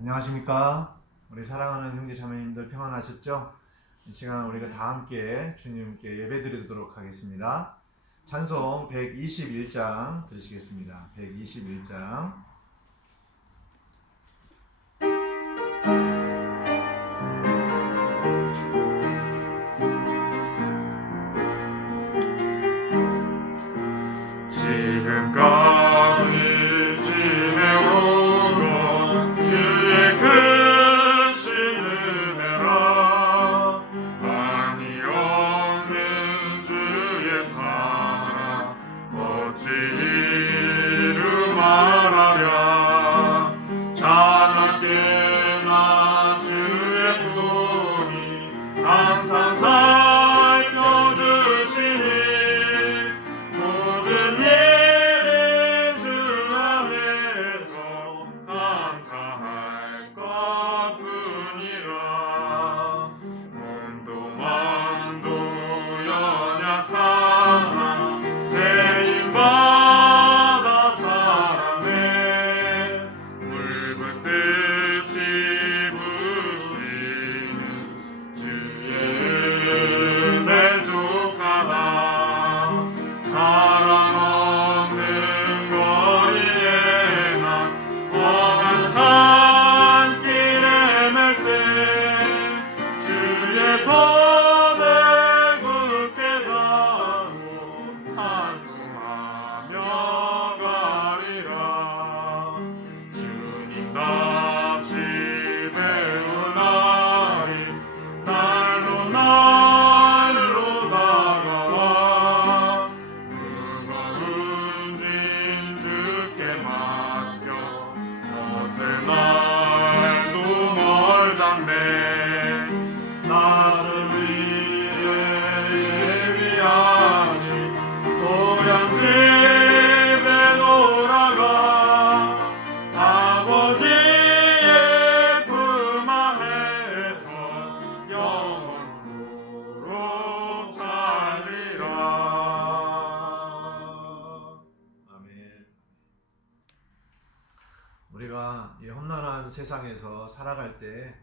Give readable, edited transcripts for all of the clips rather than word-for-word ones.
안녕하십니까? 우리 사랑하는 형제 자매님들 평안하셨죠? 이 시간 우리가 다 함께 주님께 예배드리도록 하겠습니다. 찬송 121장 들으시겠습니다. 121장. 지금까지 지내오던 주의 크신 은혜라 한이 없는 주의 사랑 어찌 이루 말하랴 자나깨나 주의 손이 항상 살펴주시니 우리가 이 험난한 세상에서 살아갈 때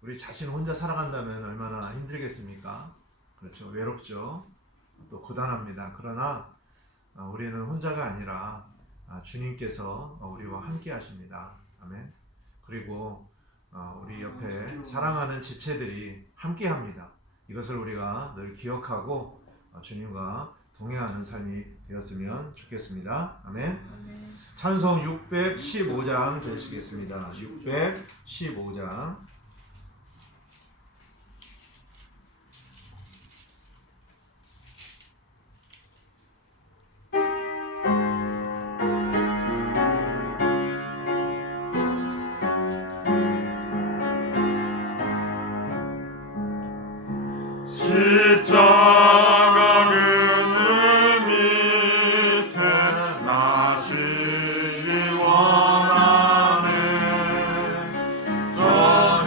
우리 자신 혼자 살아간다면 얼마나 힘들겠습니까? 그렇죠. 외롭죠. 또 고단합니다. 그러나 우리는 혼자가 아니라 주님께서 우리와 함께 하십니다. 아멘. 그리고 우리 옆에 사랑하는 지체들이 함께 합니다. 이것을 우리가 늘 기억하고 주님과 동행하는 삶이 되었으면 좋겠습니다. 아멘. 찬송 615장 들으시겠습니다. 615장. 십자가 그늘 밑에 나시기 원하네 저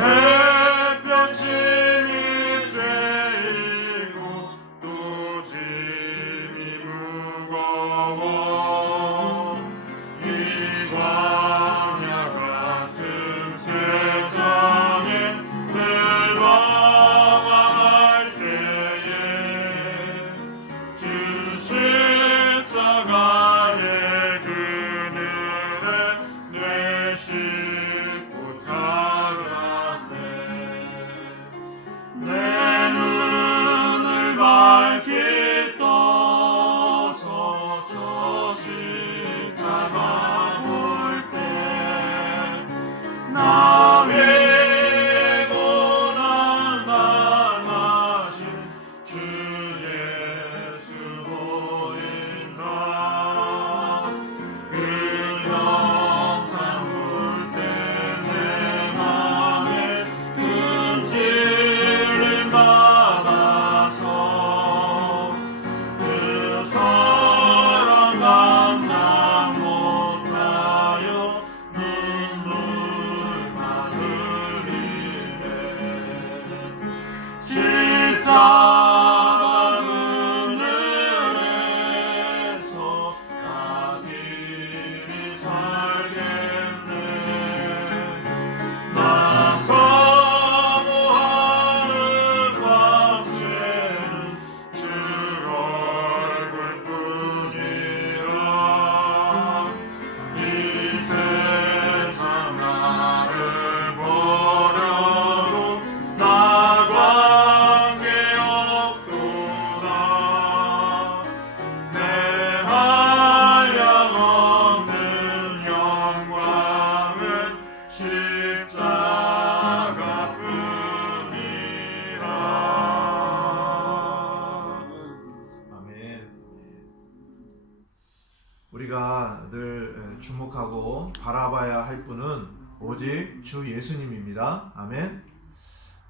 우리가 늘 주목하고 바라봐야 할 분은 오직 주 예수님입니다. 아멘.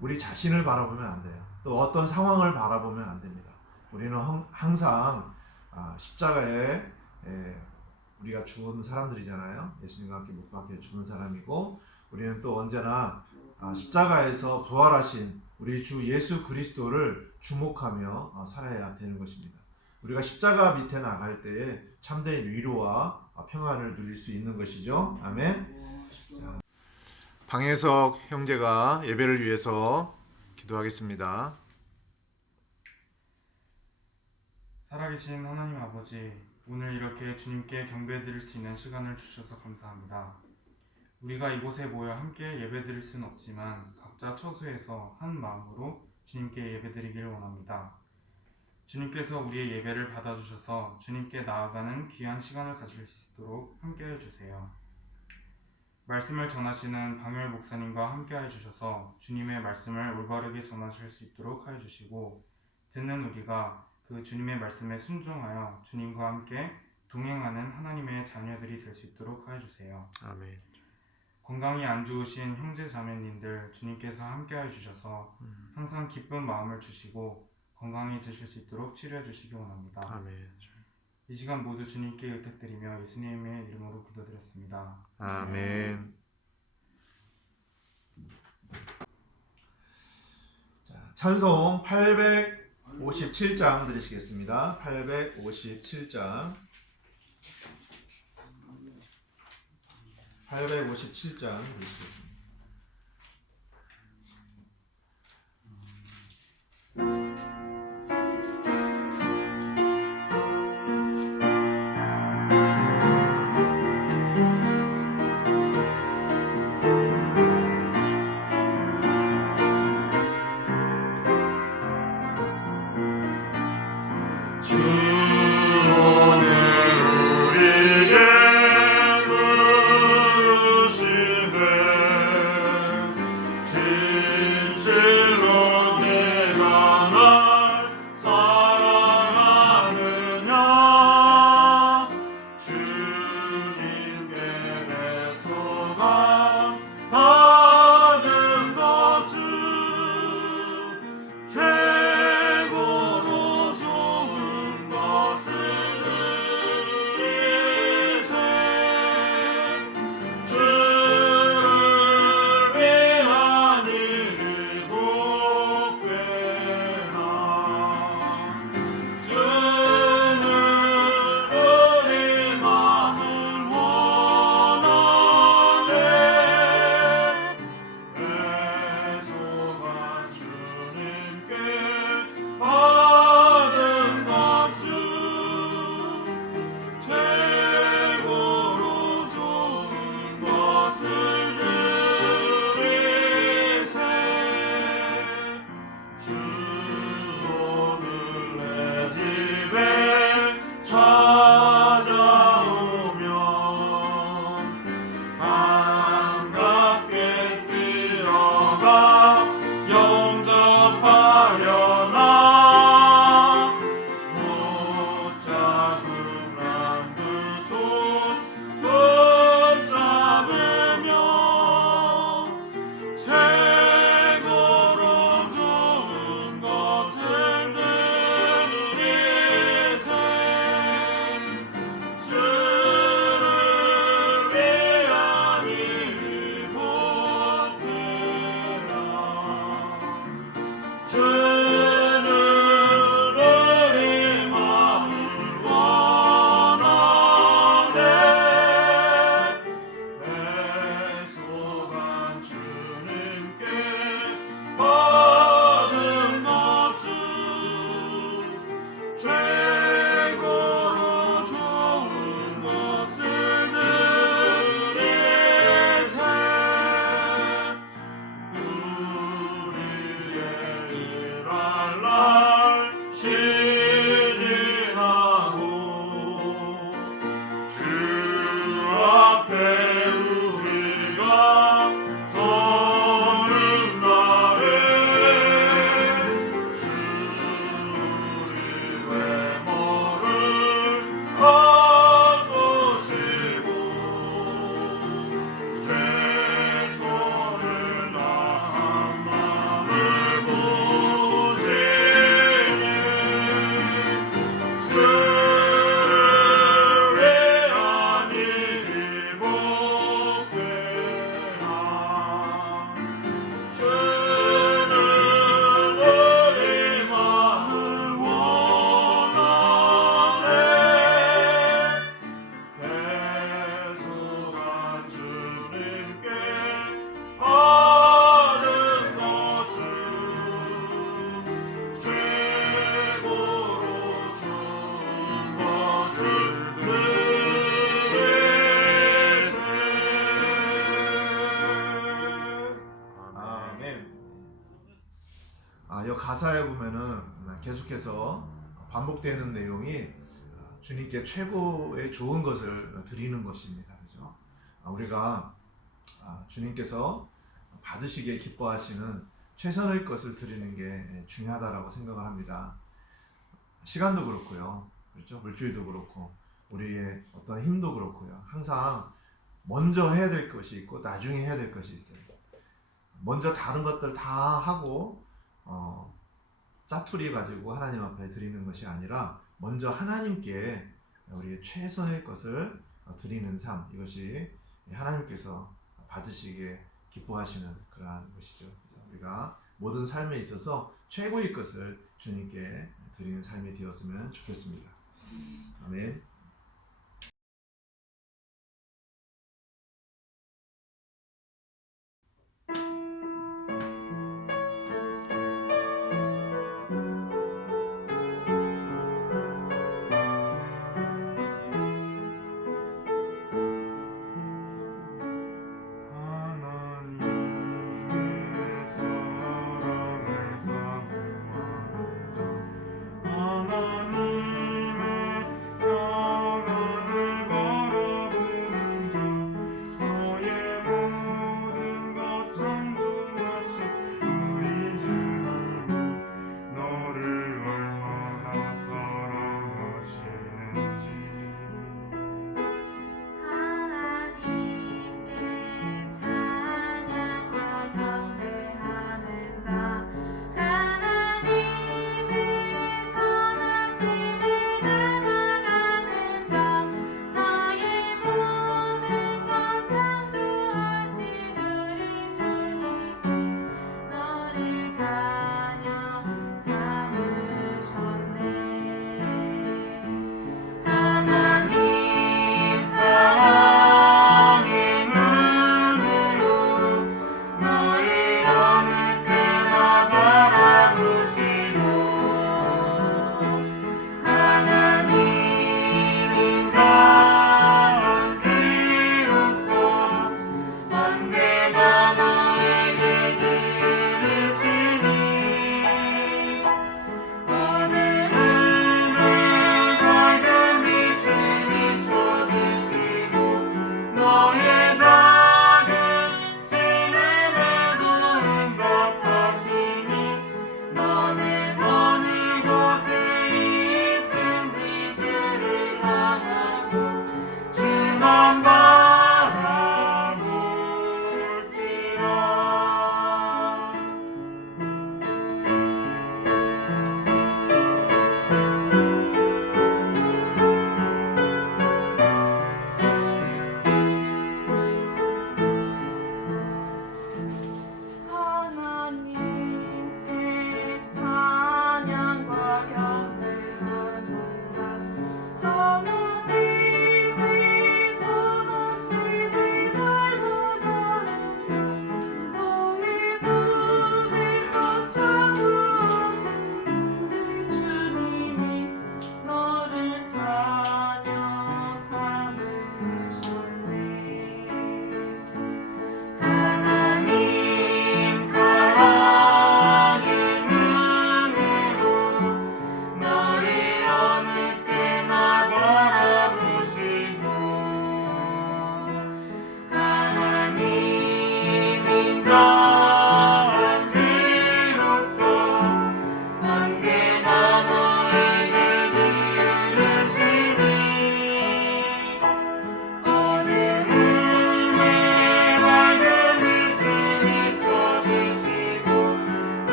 우리 자신을 바라보면 안 돼요. 또 어떤 상황을 바라보면 안 됩니다. 우리는 항상 십자가에 우리가 죽은 사람들이잖아요. 예수님과 함께 못 박혀 죽은 사람이고, 우리는 또 언제나 십자가에서 부활하신 우리 주 예수 그리스도를 주목하며 살아야 되는 것입니다. 우리가 십자가 밑에 나갈 때에 참된 위로와 평안을 누릴 수 있는 것이죠. 아멘. 방혜석 형제가 예배를 위해서 기도하겠습니다. 살아계신 하나님 아버지, 오늘 이렇게 주님께 경배드릴 수 있는 시간을 주셔서 감사합니다. 우리가 이곳에 모여 함께 예배드릴 수는 없지만 각자 처소에서 한 마음으로 주님께 예배드리기를 원합니다. 주님께서 우리의 예배를 받아주셔서 주님께 나아가는 귀한 시간을 가질 수 있도록 함께해 주세요. 말씀을 전하시는 방열 목사님과 함께해 주셔서 주님의 말씀을 올바르게 전하실 수 있도록 하여 주시고, 듣는 우리가 그 주님의 말씀에 순종하여 주님과 함께 동행하는 하나님의 자녀들이 될 수 있도록 하여 주세요. 아멘. 건강이 안 좋으신 형제 자매님들 주님께서 함께해 주셔서 항상 기쁜 마음을 주시고 건강해지실 수 있도록 치료해 주시기 원합니다. 아멘. 이 시간 모두 주님께 의탁드리며 예수님의 이름으로 기도드렸습니다. 아멘. 자, 찬송 857장 드리시겠습니다. 857장. 857장 드리시겠습니다. 주 오늘 우리에게 물으시되 진실로 내가 아멘. 이 가사에 보면은 계속해서 반복되는 내용이 주님께 최고의 좋은 것을 드리는 것입니다. 그죠? 우리가 주님께서 받으시기에 기뻐하시는 최선의 것을 드리는 게 중요하다라고 생각을 합니다. 시간도 그렇고요. 그렇죠? 물질도 그렇고 우리의 어떤 힘도 그렇고요. 항상 먼저 해야 될 것이 있고 나중에 해야 될 것이 있어요. 먼저 다른 것들 다 하고 짜투리 가지고 하나님 앞에 드리는 것이 아니라 먼저 하나님께 우리의 최선의 것을 드리는 삶, 이것이 하나님께서 받으시기에 기뻐하시는 그러한 것이죠. 그래서 우리가 모든 삶에 있어서 최고의 것을 주님께 드리는 삶이 되었으면 좋겠습니다. 아멘. 하나님의 사랑을 사모하자 하나님의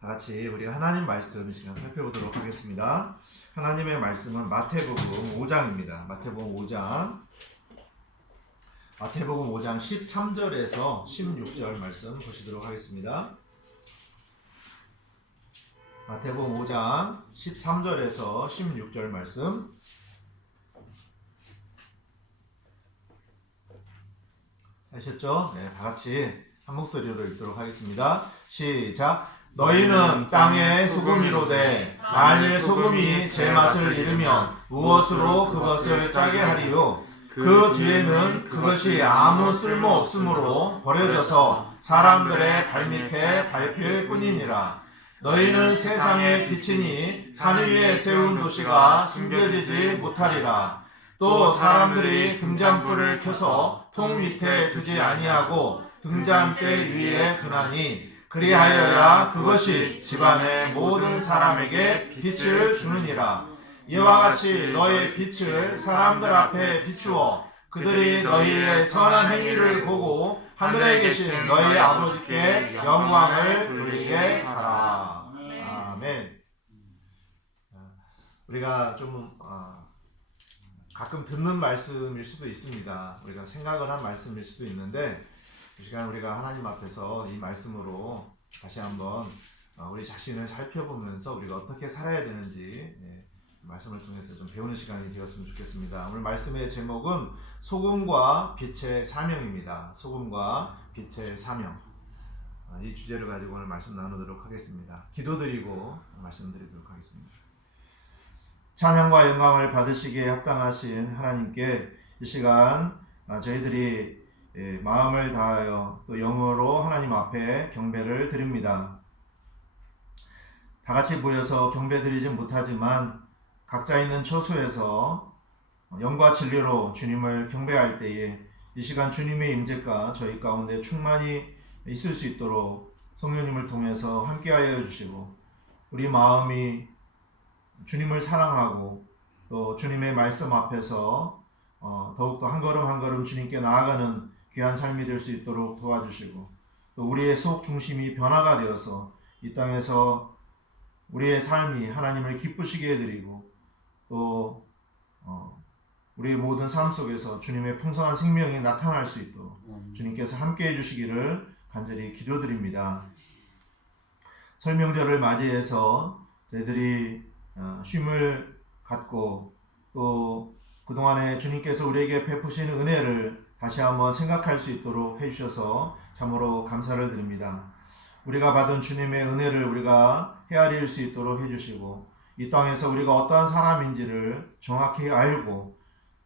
다 같이 우리가 하나님 말씀 이 시간 살펴보도록 하겠습니다. 하나님의 말씀은 마태복음 5장입니다. 마태복음 5장 13절에서 16절 말씀 보시도록 하겠습니다. 마태복음 5장 13절에서 16절 말씀 하셨죠? 네, 다 같이 한 목소리로 읽도록 하겠습니다. 시작. 너희는 땅의 소금이로되 만일 소금이 제 맛을 잃으면 무엇으로 그것을 짜게 하리요? 그 뒤에는 그것이 아무 쓸모 없으므로 버려져서 사람들의 발밑에 밟힐 뿐이니라. 너희는 세상의 빛이니 산 위에 세운 도시가 숨겨지지 못하리라. 또 사람들이 등잔불을 켜서 통 밑에 두지 아니하고 등잔대 위에 두나니 그리하여야 그것이 집안의 모든 사람에게 빛을 주느니라. 이와 같이 너의 빛을 사람들 앞에 비추어 그들이 너희의 선한 행위를 보고 하늘에 계신 너희 아버지께 영광을 돌리게 하라. 아멘. 우리가 좀 가끔 듣는 말씀일 수도 있습니다. 우리가 생각을 한 말씀일 수도 있는데 이 시간 우리가 하나님 앞에서 이 말씀으로 다시 한번 우리 자신을 살펴보면서 우리가 어떻게 살아야 되는지 말씀을 통해서 좀 배우는 시간이 되었으면 좋겠습니다. 오늘 말씀의 제목은 소금과 빛의 사명입니다. 소금과 빛의 사명. 이 주제를 가지고 오늘 말씀 나누도록 하겠습니다. 기도드리고 말씀드리도록 하겠습니다. 찬양과 영광을 받으시기에 합당하신 하나님께 이 시간 저희들이 마음을 다하여 또 영으로 하나님 앞에 경배를 드립니다. 다 같이 모여서 경배드리지 못하지만 각자 있는 처소에서 영과 진리로 주님을 경배할 때에 이 시간 주님의 임재가 저희 가운데 충만히 있을 수 있도록 성령님을 통해서 함께하여 주시고 우리 마음이 주님을 사랑하고 또 주님의 말씀 앞에서 더욱더 한 걸음 한 걸음 주님께 나아가는 귀한 삶이 될 수 있도록 도와주시고 또 우리의 속 중심이 변화가 되어서 이 땅에서 우리의 삶이 하나님을 기쁘시게 해드리고 또 우리의 모든 삶 속에서 주님의 풍성한 생명이 나타날 수 있도록 주님께서 함께 해주시기를 간절히 기도드립니다. 설명절을 맞이해서 저희들이 쉼을 갖고 또 그동안에 주님께서 우리에게 베푸신 은혜를 다시 한번 생각할 수 있도록 해주셔서 참으로 감사를 드립니다. 우리가 받은 주님의 은혜를 우리가 헤아릴 수 있도록 해주시고 이 땅에서 우리가 어떠한 사람인지를 정확히 알고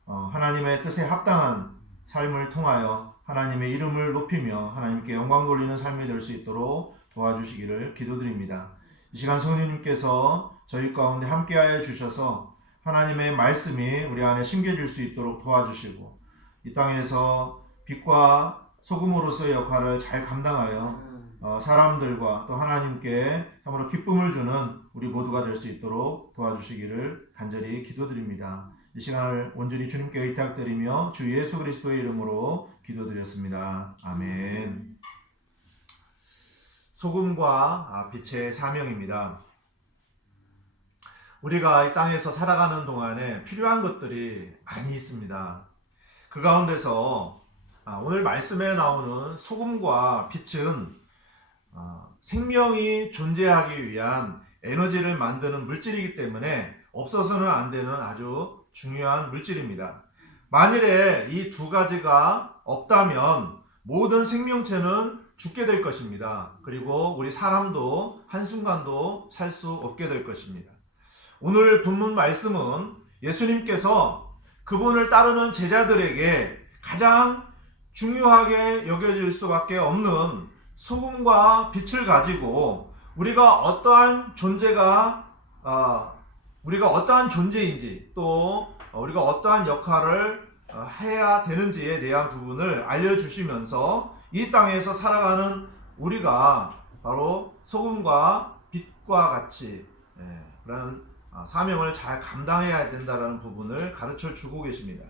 하나님의 뜻에 합당한 삶을 통하여 하나님의 이름을 높이며 하나님께 영광 돌리는 삶이 될 수 있도록 도와주시기를 기도드립니다. 이 시간 성령님께서 저희 가운데 함께하여 주셔서 하나님의 말씀이 우리 안에 심겨질 수 있도록 도와주시고 이 땅에서 빛과 소금으로서의 역할을 잘 감당하여 사람들과 또 하나님께 참으로 기쁨을 주는 우리 모두가 될 수 있도록 도와주시기를 간절히 기도드립니다. 이 시간을 온전히 주님께 의탁드리며 주 예수 그리스도의 이름으로 기도드렸습니다. 아멘. 소금과 빛의 사명입니다. 우리가 이 땅에서 살아가는 동안에 필요한 것들이 많이 있습니다. 그 가운데서 오늘 말씀에 나오는 소금과 빛은 생명이 존재하기 위한 에너지를 만드는 물질이기 때문에 없어서는 안 되는 아주 중요한 물질입니다. 만일에 이 두 가지가 없다면 모든 생명체는 죽게 될 것입니다. 그리고 우리 사람도 한순간도 살 수 없게 될 것입니다. 오늘 본문 말씀은 예수님께서 그분을 따르는 제자들에게 가장 중요하게 여겨질 수밖에 없는 소금과 빛을 가지고 우리가 어떠한 존재인지 또 우리가 어떠한 역할을 해야 되는지에 대한 부분을 알려주시면서 이 땅에서 살아가는 우리가 바로 소금과 빛과 같이 그런 사명을 잘 감당해야 된다는 부분을 가르쳐 주고 계십니다.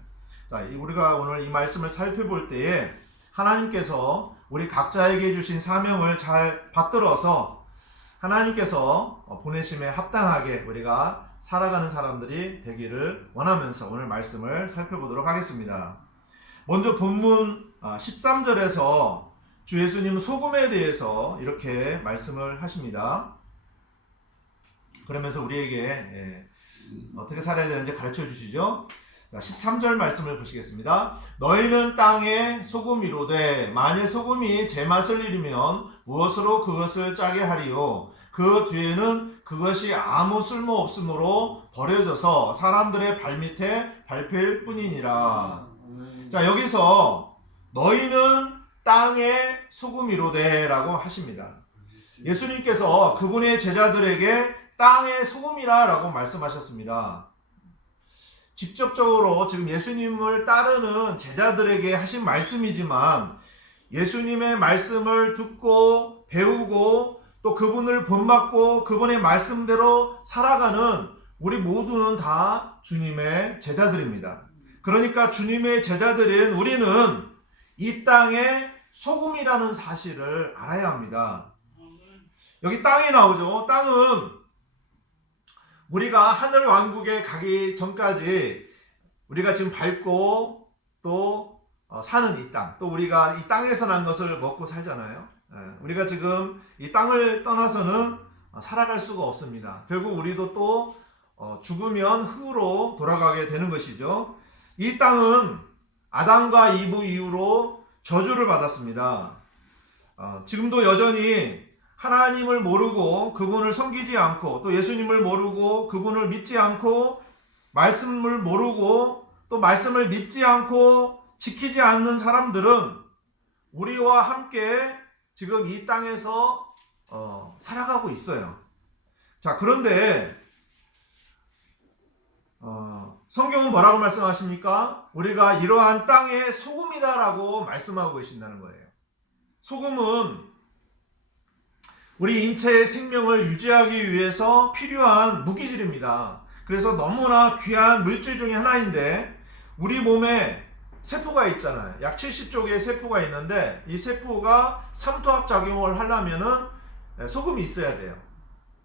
자, 우리가 오늘 이 말씀을 살펴볼 때에 하나님께서 우리 각자에게 주신 사명을 잘 받들어서 하나님께서 보내심에 합당하게 우리가 살아가는 사람들이 되기를 원하면서 오늘 말씀을 살펴보도록 하겠습니다. 먼저 본문 13절에서 주 예수님 소금에 대해서 이렇게 말씀을 하십니다. 그러면서 우리에게 어떻게 살아야 되는지 가르쳐 주시죠. 13절 말씀을 보시겠습니다. 너희는 땅에 소금이로되 만일 소금이 제맛을 잃으면 무엇으로 그것을 짜게 하리요. 그 뒤에는 그것이 아무 쓸모 없으므로 버려져서 사람들의 발밑에 밟힐 뿐이니라. 자, 여기서 너희는 땅에 소금이로되 라고 하십니다. 예수님께서 그분의 제자들에게 땅의 소금이라 라고 말씀하셨습니다. 직접적으로 지금 예수님을 따르는 제자들에게 하신 말씀이지만 예수님의 말씀을 듣고 배우고 또 그분을 본받고 그분의 말씀대로 살아가는 우리 모두는 다 주님의 제자들입니다. 그러니까 주님의 제자들인 우리는 이 땅의 소금이라는 사실을 알아야 합니다. 여기 땅이 나오죠. 땅은 우리가 하늘 왕국에 가기 전까지 우리가 지금 밟고 또 사는 이 땅, 또 우리가 이 땅에서 난 것을 먹고 살잖아요. 우리가 지금 이 땅을 떠나서는 살아갈 수가 없습니다. 결국 우리도 또 죽으면 흙으로 돌아가게 되는 것이죠. 이 땅은 아담과 이브 이후로 저주를 받았습니다. 지금도 여전히 하나님을 모르고 그분을 섬기지 않고 또 예수님을 모르고 그분을 믿지 않고 말씀을 모르고 또 말씀을 믿지 않고 지키지 않는 사람들은 우리와 함께 지금 이 땅에서 살아가고 있어요. 자, 그런데 성경은 뭐라고 말씀하십니까? 우리가 이러한 땅의 소금이다라고 말씀하고 계신다는 거예요. 소금은 우리 인체의 생명을 유지하기 위해서 필요한 무기질입니다. 그래서 너무나 귀한 물질 중에 하나인데 우리 몸에 세포가 있잖아요. 약 70조 세포가 있는데 이 세포가 삼투압 작용을 하려면은 소금이 있어야 돼요.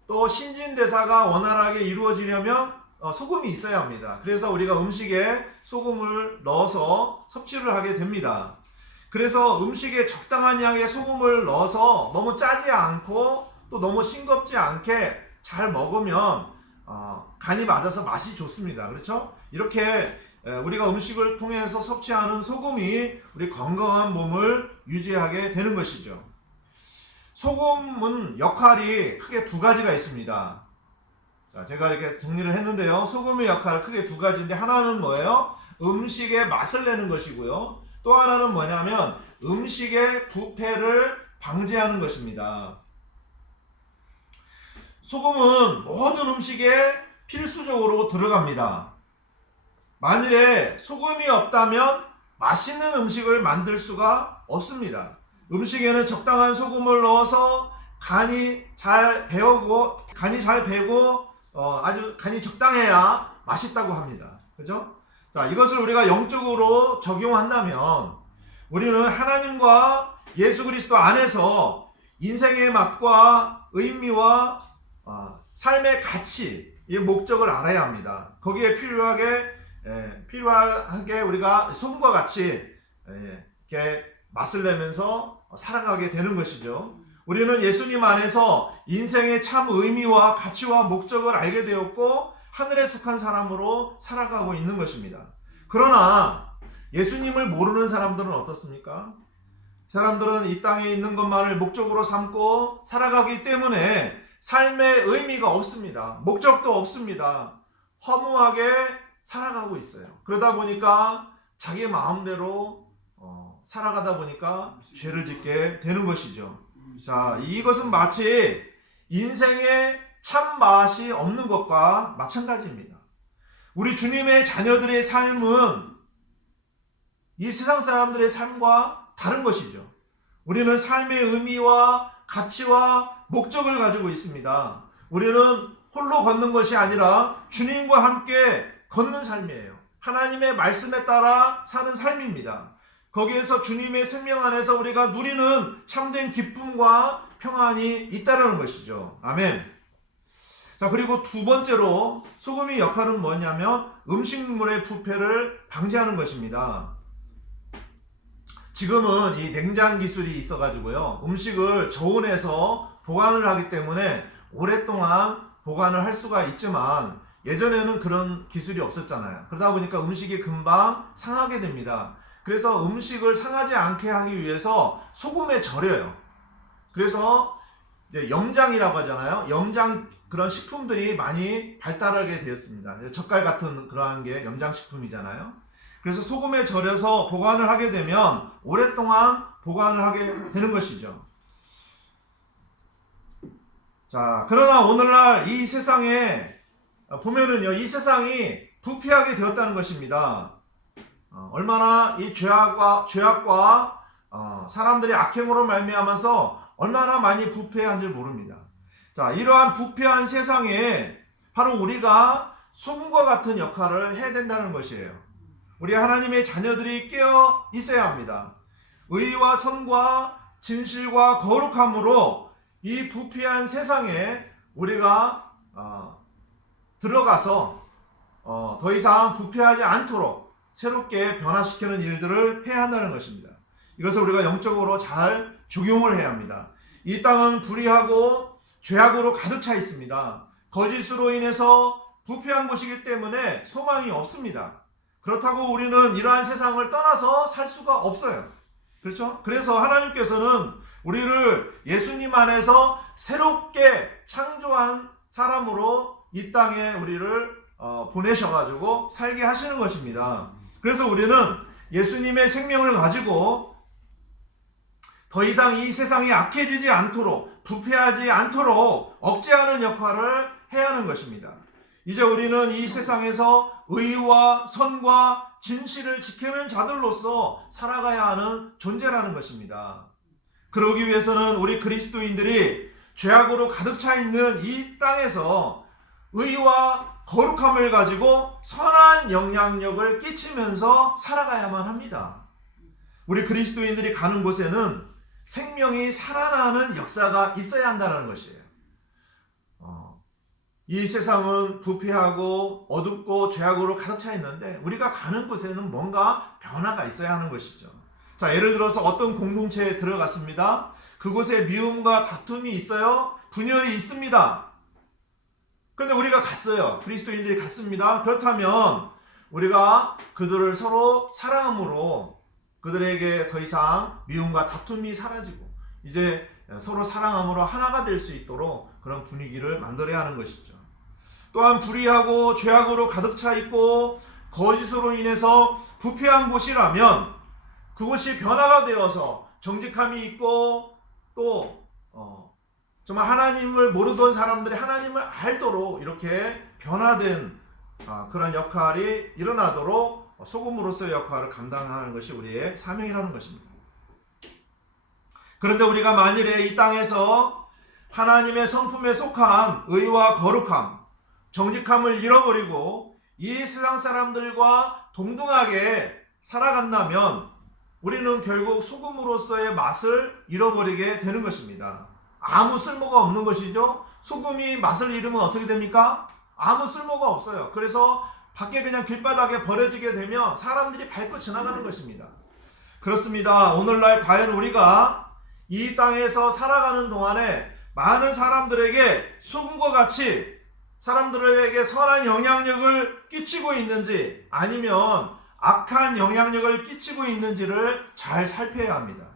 또 신진대사가 원활하게 이루어지려면 소금이 있어야 합니다. 그래서 우리가 음식에 소금을 넣어서 섭취를 하게 됩니다. 그래서 음식에 적당한 양의 소금을 넣어서 너무 짜지 않고 또 너무 싱겁지 않게 잘 먹으면 간이 맞아서 맛이 좋습니다. 그렇죠? 이렇게 우리가 음식을 통해서 섭취하는 소금이 우리 건강한 몸을 유지하게 되는 것이죠. 소금은 역할이 크게 두 가지가 있습니다. 자, 제가 이렇게 정리를 했는데요. 소금의 역할은 크게 두 가지인데 하나는 뭐예요? 음식의 맛을 내는 것이고요. 또 하나는 뭐냐면 음식의 부패를 방지하는 것입니다. 소금은 모든 음식에 필수적으로 들어갑니다. 만일에 소금이 없다면 맛있는 음식을 만들 수가 없습니다. 음식에는 적당한 소금을 넣어서 간이 잘 배고 아주 간이 적당해야 맛있다고 합니다. 그죠? 자, 이것을 우리가 영적으로 적용한다면 우리는 하나님과 예수 그리스도 안에서 인생의 맛과 의미와 삶의 가치, 이 목적을 알아야 합니다. 거기에 필요하게 우리가 소금과 같이 이렇게 맛을 내면서 살아가게 되는 것이죠. 우리는 예수님 안에서 인생의 참 의미와 가치와 목적을 알게 되었고 하늘에 속한 사람으로 살아가고 있는 것입니다. 그러나 예수님을 모르는 사람들은 어떻습니까? 사람들은 이 땅에 있는 것만을 목적으로 삼고 살아가기 때문에 삶의 의미가 없습니다. 목적도 없습니다. 허무하게 살아가고 있어요. 그러다 보니까 자기 마음대로 살아가다 보니까 죄를 짓게 되는 것이죠. 자, 이것은 마치 인생의 참 맛이 없는 것과 마찬가지입니다. 우리 주님의 자녀들의 삶은 이 세상 사람들의 삶과 다른 것이죠. 우리는 삶의 의미와 가치와 목적을 가지고 있습니다. 우리는 홀로 걷는 것이 아니라 주님과 함께 걷는 삶이에요. 하나님의 말씀에 따라 사는 삶입니다. 거기에서 주님의 생명 안에서 우리가 누리는 참된 기쁨과 평안이 있다라는 것이죠. 아멘. 자, 그리고 두 번째로 소금의 역할은 뭐냐면 음식물의 부패를 방지하는 것입니다. 지금은 이 냉장 기술이 있어가지고요, 음식을 저온에서 보관을 하기 때문에 오랫동안 보관을 할 수가 있지만 예전에는 그런 기술이 없었잖아요. 그러다 보니까 음식이 금방 상하게 됩니다. 그래서 음식을 상하지 않게 하기 위해서 소금에 절여요. 그래서 이제 염장이라고 하잖아요. 염장 그런 식품들이 많이 발달하게 되었습니다. 젓갈 같은 그러한 게 염장식품이잖아요. 그래서 소금에 절여서 보관을 하게 되면 오랫동안 보관을 하게 되는 것이죠. 자, 그러나 오늘날 이 세상에 보면은요, 이 세상이 부패하게 되었다는 것입니다. 얼마나 이 죄악과 사람들이 악행으로 말미암아서 얼마나 많이 부패한 줄 모릅니다. 자, 이러한 부패한 세상에 바로 우리가 소금과 같은 역할을 해야 된다는 것이에요. 우리 하나님의 자녀들이 깨어 있어야 합니다. 의와 선과 진실과 거룩함으로 이 부패한 세상에 우리가 들어가서 더 이상 부패하지 않도록 새롭게 변화시키는 일들을 해야 한다는 것입니다. 이것을 우리가 영적으로 잘 적용을 해야 합니다. 이 땅은 불의하고 죄악으로 가득 차 있습니다. 거짓으로 인해서 부패한 곳이기 때문에 소망이 없습니다. 그렇다고 우리는 이러한 세상을 떠나서 살 수가 없어요. 그렇죠? 그래서 하나님께서는 우리를 예수님 안에서 새롭게 창조한 사람으로 이 땅에 우리를 보내셔가지고 살게 하시는 것입니다. 그래서 우리는 예수님의 생명을 가지고 더 이상 이 세상이 악해지지 않도록, 부패하지 않도록 억제하는 역할을 해야 하는 것입니다. 이제 우리는 이 세상에서 의와 선과 진실을 지키는 자들로서 살아가야 하는 존재라는 것입니다. 그러기 위해서는 우리 그리스도인들이 죄악으로 가득 차 있는 이 땅에서 의와 거룩함을 가지고 선한 영향력을 끼치면서 살아가야만 합니다. 우리 그리스도인들이 가는 곳에는 생명이 살아나는 역사가 있어야 한다는 것이에요. 이 세상은 부패하고 어둡고 죄악으로 가득 차 있는데 우리가 가는 곳에는 뭔가 변화가 있어야 하는 것이죠. 자, 예를 들어서 어떤 공동체에 들어갔습니다. 그곳에 미움과 다툼이 있어요. 분열이 있습니다. 그런데 우리가 갔어요. 그리스도인들이 갔습니다. 그렇다면 우리가 그들을 서로 사랑함으로 그들에게 더 이상 미움과 다툼이 사라지고 이제 서로 사랑함으로 하나가 될 수 있도록 그런 분위기를 만들어야 하는 것이죠. 또한 불의하고 죄악으로 가득 차 있고 거짓으로 인해서 부패한 곳이라면 그곳이 변화가 되어서 정직함이 있고 또 정말 하나님을 모르던 사람들이 하나님을 알도록 이렇게 변화된 그런 역할이 일어나도록 소금으로서의 역할을 감당하는 것이 우리의 사명이라는 것입니다. 그런데 우리가 만일에 이 땅에서 하나님의 성품에 속한 의와 거룩함, 정직함을 잃어버리고 이 세상 사람들과 동등하게 살아간다면 우리는 결국 소금으로서의 맛을 잃어버리게 되는 것입니다. 아무 쓸모가 없는 것이죠. 소금이 맛을 잃으면 어떻게 됩니까? 아무 쓸모가 없어요. 그래서 밖에 그냥 길바닥에 버려지게 되면 사람들이 밟고 지나가는 것입니다. 그렇습니다. 오늘날 과연 우리가 이 땅에서 살아가는 동안에 많은 사람들에게 소금과 같이 사람들에게 선한 영향력을 끼치고 있는지 아니면 악한 영향력을 끼치고 있는지를 잘 살펴야 합니다.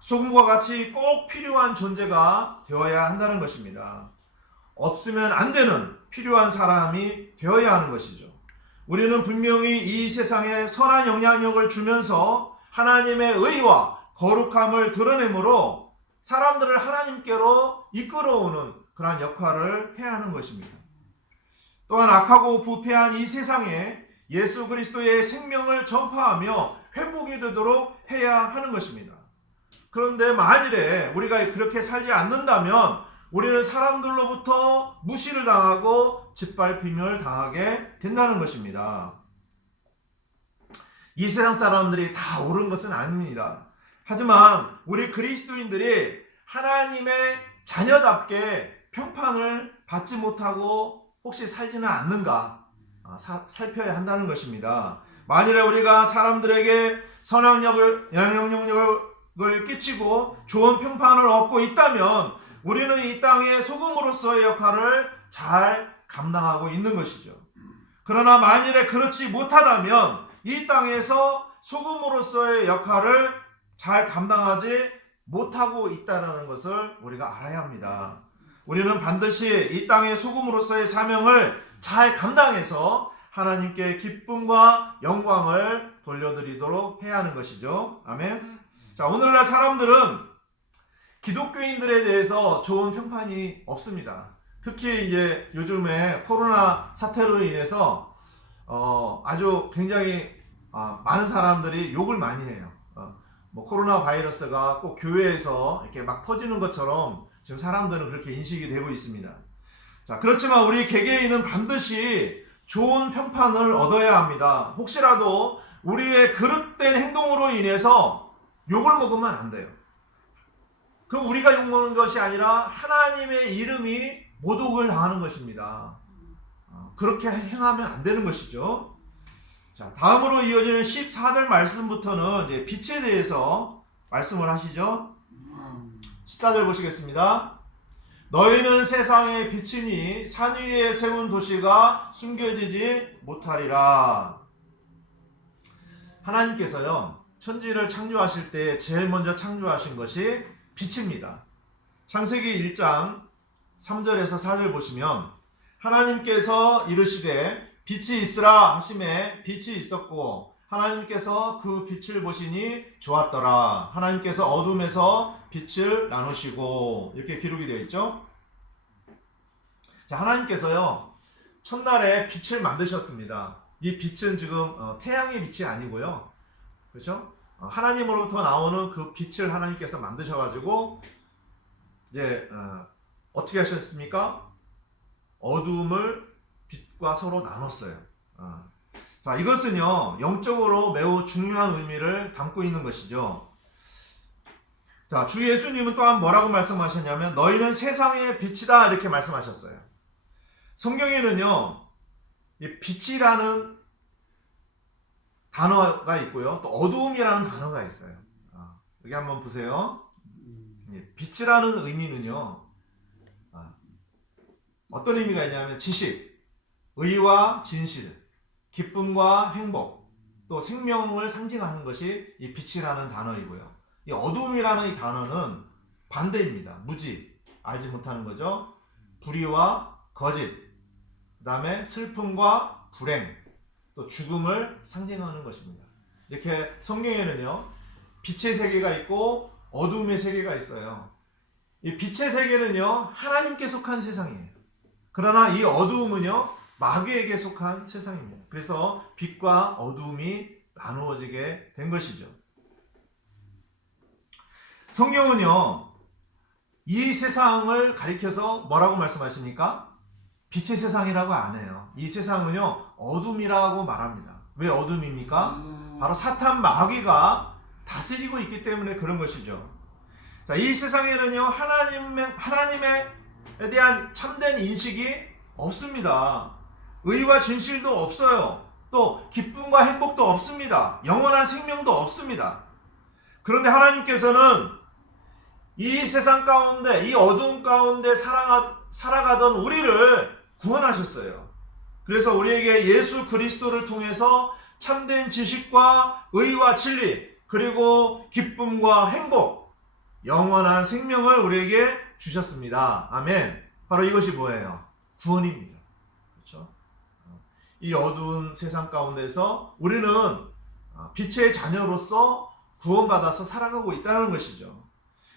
소금과 같이 꼭 필요한 존재가 되어야 한다는 것입니다. 없으면 안 되는 필요한 사람이 되어야 하는 것이죠. 우리는 분명히 이 세상에 선한 영향력을 주면서 하나님의 의와 거룩함을 드러내므로 사람들을 하나님께로 이끌어오는 그러한 역할을 해야 하는 것입니다. 또한 악하고 부패한 이 세상에 예수 그리스도의 생명을 전파하며 회복이 되도록 해야 하는 것입니다. 그런데 만일에 우리가 그렇게 살지 않는다면 우리는 사람들로부터 무시를 당하고 짓밟힘을 당하게 된다는 것입니다. 이 세상 사람들이 다 옳은 것은 아닙니다. 하지만 우리 그리스도인들이 하나님의 자녀답게 평판을 받지 못하고 혹시 살지는 않는가 살펴야 한다는 것입니다. 만일에 우리가 사람들에게 선악력을 영향력을 끼치고 좋은 평판을 얻고 있다면 우리는 이 땅의 소금으로서의 역할을 잘 감당하고 있는 것이죠. 그러나 만일에 그렇지 못하다면 이 땅에서 소금으로서의 역할을 잘 감당하지 못하고 있다는 것을 우리가 알아야 합니다. 우리는 반드시 이 땅의 소금으로서의 사명을 잘 감당해서 하나님께 기쁨과 영광을 돌려드리도록 해야 하는 것이죠. 아멘. 자, 오늘날 사람들은 기독교인들에 대해서 좋은 평판이 없습니다. 특히 이제 요즘에 코로나 사태로 인해서 아주 굉장히 많은 사람들이 욕을 많이 해요. 뭐 코로나 바이러스가 꼭 교회에서 이렇게 막 퍼지는 것처럼 지금 사람들은 그렇게 인식이 되고 있습니다. 자, 그렇지만 우리 개개인은 반드시 좋은 평판을 얻어야 합니다. 혹시라도 우리의 그릇된 행동으로 인해서 욕을 먹으면 안 돼요. 그럼 우리가 욕먹는 것이 아니라 하나님의 이름이 모독을 당하는 것입니다. 그렇게 행하면 안 되는 것이죠. 자, 다음으로 이어지는 14절 말씀부터는 이제 빛에 대해서 말씀을 하시죠. 14절 보시겠습니다. 너희는 세상의 빛이니 산 위에 세운 도시가 숨겨지지 못하리라. 하나님께서요, 천지를 창조하실 때 제일 먼저 창조하신 것이 빛입니다. 창세기 1장 3절에서 4절 보시면 하나님께서 이르시되 빛이 있으라 하심에 빛이 있었고 하나님께서 그 빛을 보시니 좋았더라. 하나님께서 어둠에서 빛을 나누시고 이렇게 기록이 되어 있죠. 자, 하나님께서요 첫날에 빛을 만드셨습니다. 이 빛은 지금 태양의 빛이 아니고요, 그렇죠? 하나님으로부터 나오는 그 빛을 하나님께서 만드셔가지고 이제 어떻게 하셨습니까? 어둠을 빛과 서로 나눴어요. 자, 이것은요 영적으로 매우 중요한 의미를 담고 있는 것이죠. 자, 주 예수님은 또한 뭐라고 말씀하셨냐면 너희는 세상의 빛이다 이렇게 말씀하셨어요. 성경에는요 이 빛이라는 단어가 있고요, 또 어두움이라는 단어가 있어요. 여기 한번 보세요. 빛이라는 의미는요 어떤 의미가 있냐면 지식, 의와 진실, 기쁨과 행복, 또 생명을 상징하는 것이 이 빛이라는 단어이고요. 이 어둠이라는 이 단어는 반대입니다. 무지, 알지 못하는 거죠. 불의와 거짓, 그 다음에 슬픔과 불행, 또 죽음을 상징하는 것입니다. 이렇게 성경에는요 빛의 세계가 있고 어둠의 세계가 있어요. 이 빛의 세계는요 하나님께 속한 세상이에요. 그러나 이 어두움은요 마귀에게 속한 세상입니다. 그래서 빛과 어두움이 나누어지게 된 것이죠. 성경은요 이 세상을 가리켜서 뭐라고 말씀하십니까? 빛의 세상이라고 안 해요. 이 세상은요 어둠이라고 말합니다. 왜 어둠입니까? 바로 사탄 마귀가 다스리고 있기 때문에 그런 것이죠. 자, 이 세상에는요 하나님에 대한 참된 인식이 없습니다. 의와 진실도 없어요. 또 기쁨과 행복도 없습니다. 영원한 생명도 없습니다. 그런데 하나님께서는 이 세상 가운데, 이 어두움 가운데 살아가던 우리를 구원하셨어요. 그래서 우리에게 예수 그리스도를 통해서 참된 지식과 의와 진리, 그리고 기쁨과 행복, 영원한 생명을 우리에게 주셨습니다. 아멘. 바로 이것이 뭐예요? 구원입니다. 그렇죠? 이 어두운 세상 가운데서 우리는 빛의 자녀로서 구원받아서 살아가고 있다는 것이죠.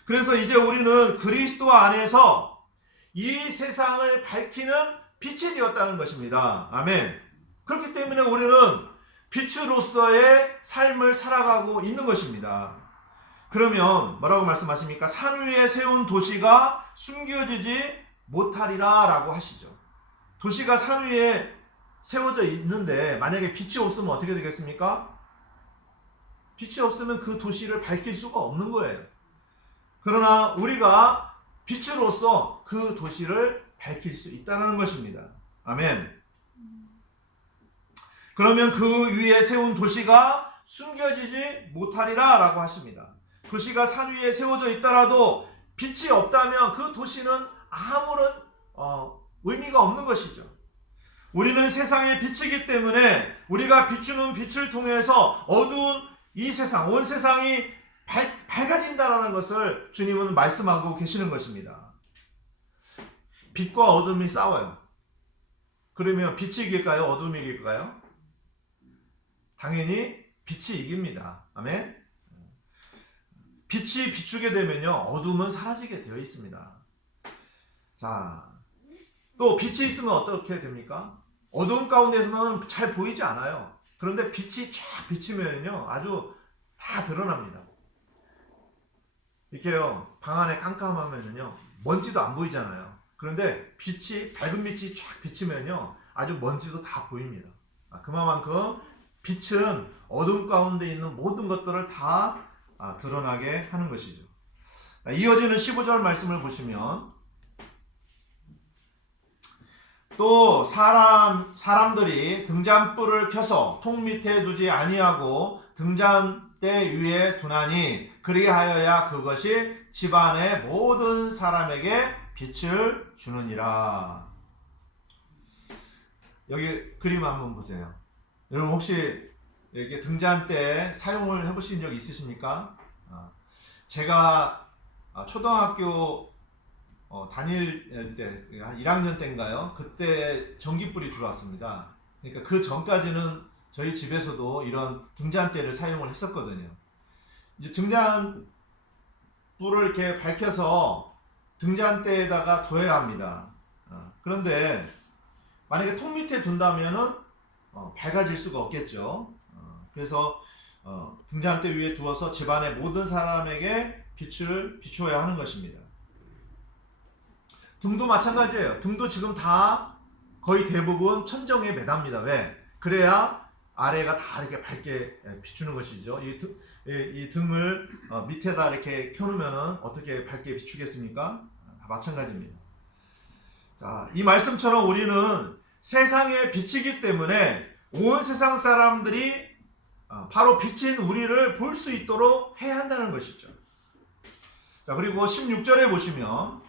그래서 이제 우리는 그리스도 안에서 이 세상을 밝히는 빛이 되었다는 것입니다. 아멘. 그렇기 때문에 우리는 빛으로서의 삶을 살아가고 있는 것입니다. 그러면 뭐라고 말씀하십니까? 산 위에 세운 도시가 숨겨지지 못하리라 라고 하시죠. 도시가 산 위에 세워져 있는데 만약에 빛이 없으면 어떻게 되겠습니까? 빛이 없으면 그 도시를 밝힐 수가 없는 거예요. 그러나 우리가 빛으로서 그 도시를 밝힐 수 있다는 것입니다. 아멘. 그러면 그 위에 세운 도시가 숨겨지지 못하리라 라고 하십니다. 도시가 산 위에 세워져 있더라도 빛이 없다면 그 도시는 아무런 의미가 없는 것이죠. 우리는 세상의 빛이기 때문에 우리가 비추는 빛을 통해서 어두운 이 세상, 온 세상이 밝아진다는 것을 주님은 말씀하고 계시는 것입니다. 빛과 어둠이 싸워요. 그러면 빛이 이길까요? 어둠이 이길까요? 당연히 빛이 이깁니다. 아멘. 빛이 비추게 되면요, 어둠은 사라지게 되어 있습니다. 자, 또 빛이 있으면 어떻게 됩니까? 어두운 가운데서는 잘 보이지 않아요. 그런데 빛이 쫙 비치면요, 아주 다 드러납니다. 이렇게요, 방 안에 깜깜하면요, 먼지도 안 보이잖아요. 그런데 밝은 빛이 쫙 비치면요, 아주 먼지도 다 보입니다. 그만큼 빛은 어둠 가운데 있는 모든 것들을 다 드러나게 하는 것이죠. 이어지는 15절 말씀을 보시면, 또 사람들이 등잔불을 켜서 통 밑에 두지 아니하고 등잔대 위에 두나니 그리하여야 그것이 집안의 모든 사람에게 빛을 주느니라. 여기 그림 한번 보세요. 여러분 혹시 이렇게 등잔대 사용을 해보신 적 있으십니까? 제가 초등학교 다닐 때, 한 1학년 때인가요? 그때 전기불이 들어왔습니다. 그러니까 그 전까지는 저희 집에서도 이런 등잔대를 사용을 했었거든요. 이제 등잔불을 이렇게 밝혀서 등잔대에다가 둬야 합니다. 그런데 만약에 통 밑에 둔다면은 밝아질 수가 없겠죠. 그래서 등잔대 위에 두어서 집안의 모든 사람에게 빛을 비추어야 하는 것입니다. 등도 마찬가지예요. 등도 지금 다 거의 대부분 천정에 매답니다. 왜? 그래야 아래가 다 이렇게 밝게 비추는 것이죠. 이 등을 밑에다 이렇게 켜놓으면 어떻게 밝게 비추겠습니까? 다 마찬가지입니다. 자, 이 말씀처럼 우리는 세상의 빛이기 때문에 온 세상 사람들이 바로 빛인 우리를 볼 수 있도록 해야 한다는 것이죠. 자, 그리고 16절에 보시면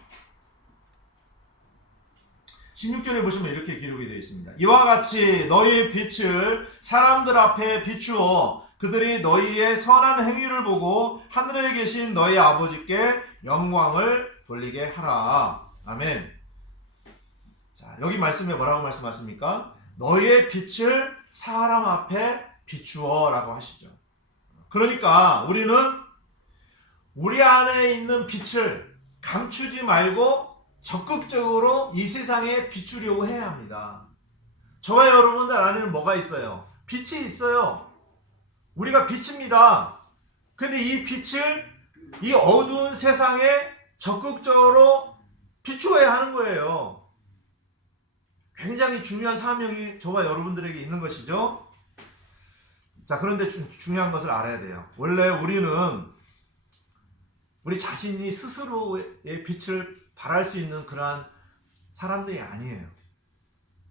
이렇게 기록이 되어 있습니다. 이와 같이 너희의 빛을 사람들 앞에 비추어 그들이 너희의 선한 행위를 보고 하늘에 계신 너희 아버지께 영광을 돌리게 하라. 아멘. 자, 여기 말씀에 뭐라고 말씀하십니까? 너희의 빛을 사람 앞에 비추어 라고 하시죠. 그러니까 우리는 우리 안에 있는 빛을 감추지 말고 적극적으로 이 세상에 비추려고 해야 합니다. 저와 여러분들 안에는 뭐가 있어요? 빛이 있어요. 우리가 빛입니다. 근데 이 빛을 이 어두운 세상에 적극적으로 비추어야 하는 거예요. 굉장히 중요한 사명이 저와 여러분들에게 있는 것이죠. 자, 그런데 중요한 것을 알아야 돼요. 원래 우리는 우리 자신이 스스로의 빛을 발할 수 있는 그러한 사람들이 아니에요.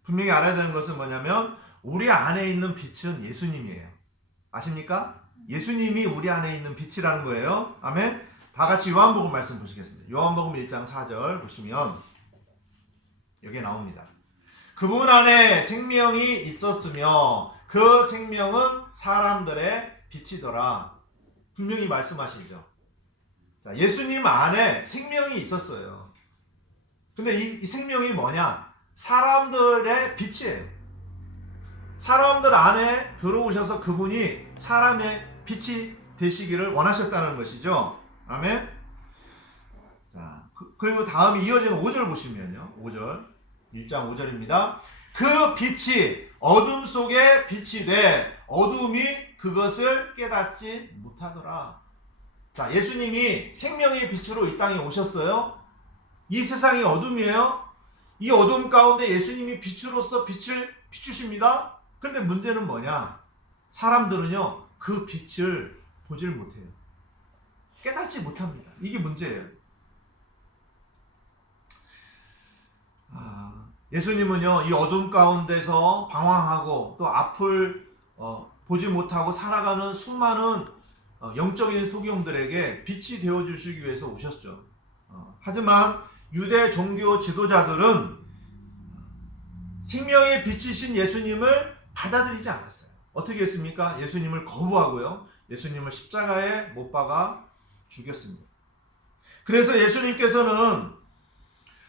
분명히 알아야 되는 것은 뭐냐면 우리 안에 있는 빛은 예수님이에요. 아십니까? 예수님이 우리 안에 있는 빛이라는 거예요. 아멘. 다 같이 요한복음 말씀 보시겠습니다. 요한복음 1장 4절 보시면 여기에 나옵니다. 그분 안에 생명이 있었으며 그 생명은 사람들의 빛이더라. 분명히 말씀하시죠. 자, 예수님 안에 생명이 있었어요. 근데 이 생명이 뭐냐? 사람들의 빛이에요. 사람들 안에 들어오셔서 그분이 사람의 빛이 되시기를 원하셨다는 것이죠. 아멘. 자, 그리고 다음에 이어지는 5절 보시면요. 5절. 1장 5절입니다. 그 빛이 어둠 속에 빛이 돼 어둠이 그것을 깨닫지 못하더라. 자, 예수님이 생명의 빛으로 이 땅에 오셨어요. 이 세상이 어둠이에요. 이 어둠 가운데 예수님이 빛으로서 빛을 비추십니다. 근데 문제는 뭐냐? 사람들은요, 그 빛을 보질 못해요. 깨닫지 못합니다. 이게 문제예요. 예수님은요, 이 어둠 가운데서 방황하고 또 앞을 보지 못하고 살아가는 수많은 영적인 소경들에게 빛이 되어주시기 위해서 오셨죠. 하지만 유대 종교 지도자들은 생명의 빛이신 예수님을 받아들이지 않았어요. 어떻게 했습니까? 예수님을 거부하고요, 예수님을 십자가에 못 박아 죽였습니다. 그래서 예수님께서는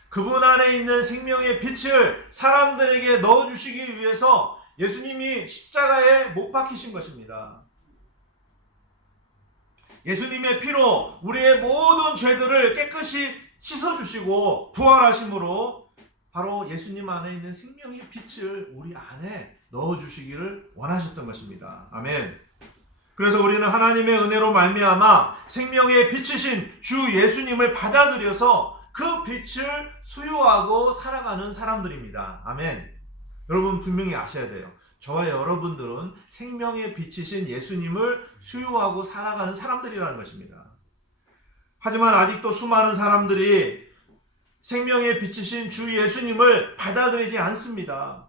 그분 안에 있는 생명의 빛을 사람들에게 넣어주시기 위해서 예수님이 십자가에 못 박히신 것입니다. 예수님의 피로 우리의 모든 죄들을 깨끗이 씻어주시고 부활하심으로 바로 예수님 안에 있는 생명의 빛을 우리 안에 넣어주시기를 원하셨던 것입니다. 아멘. 그래서 우리는 하나님의 은혜로 말미암아 생명의 빛이신 주 예수님을 받아들여서 그 빛을 소유하고 살아가는 사람들입니다. 아멘. 여러분 분명히 아셔야 돼요. 저와 여러분들은 생명의 빛이신 예수님을 소유하고 살아가는 사람들이라는 것입니다. 하지만 아직도 수많은 사람들이 생명의 빛이신 주 예수님을 받아들이지 않습니다.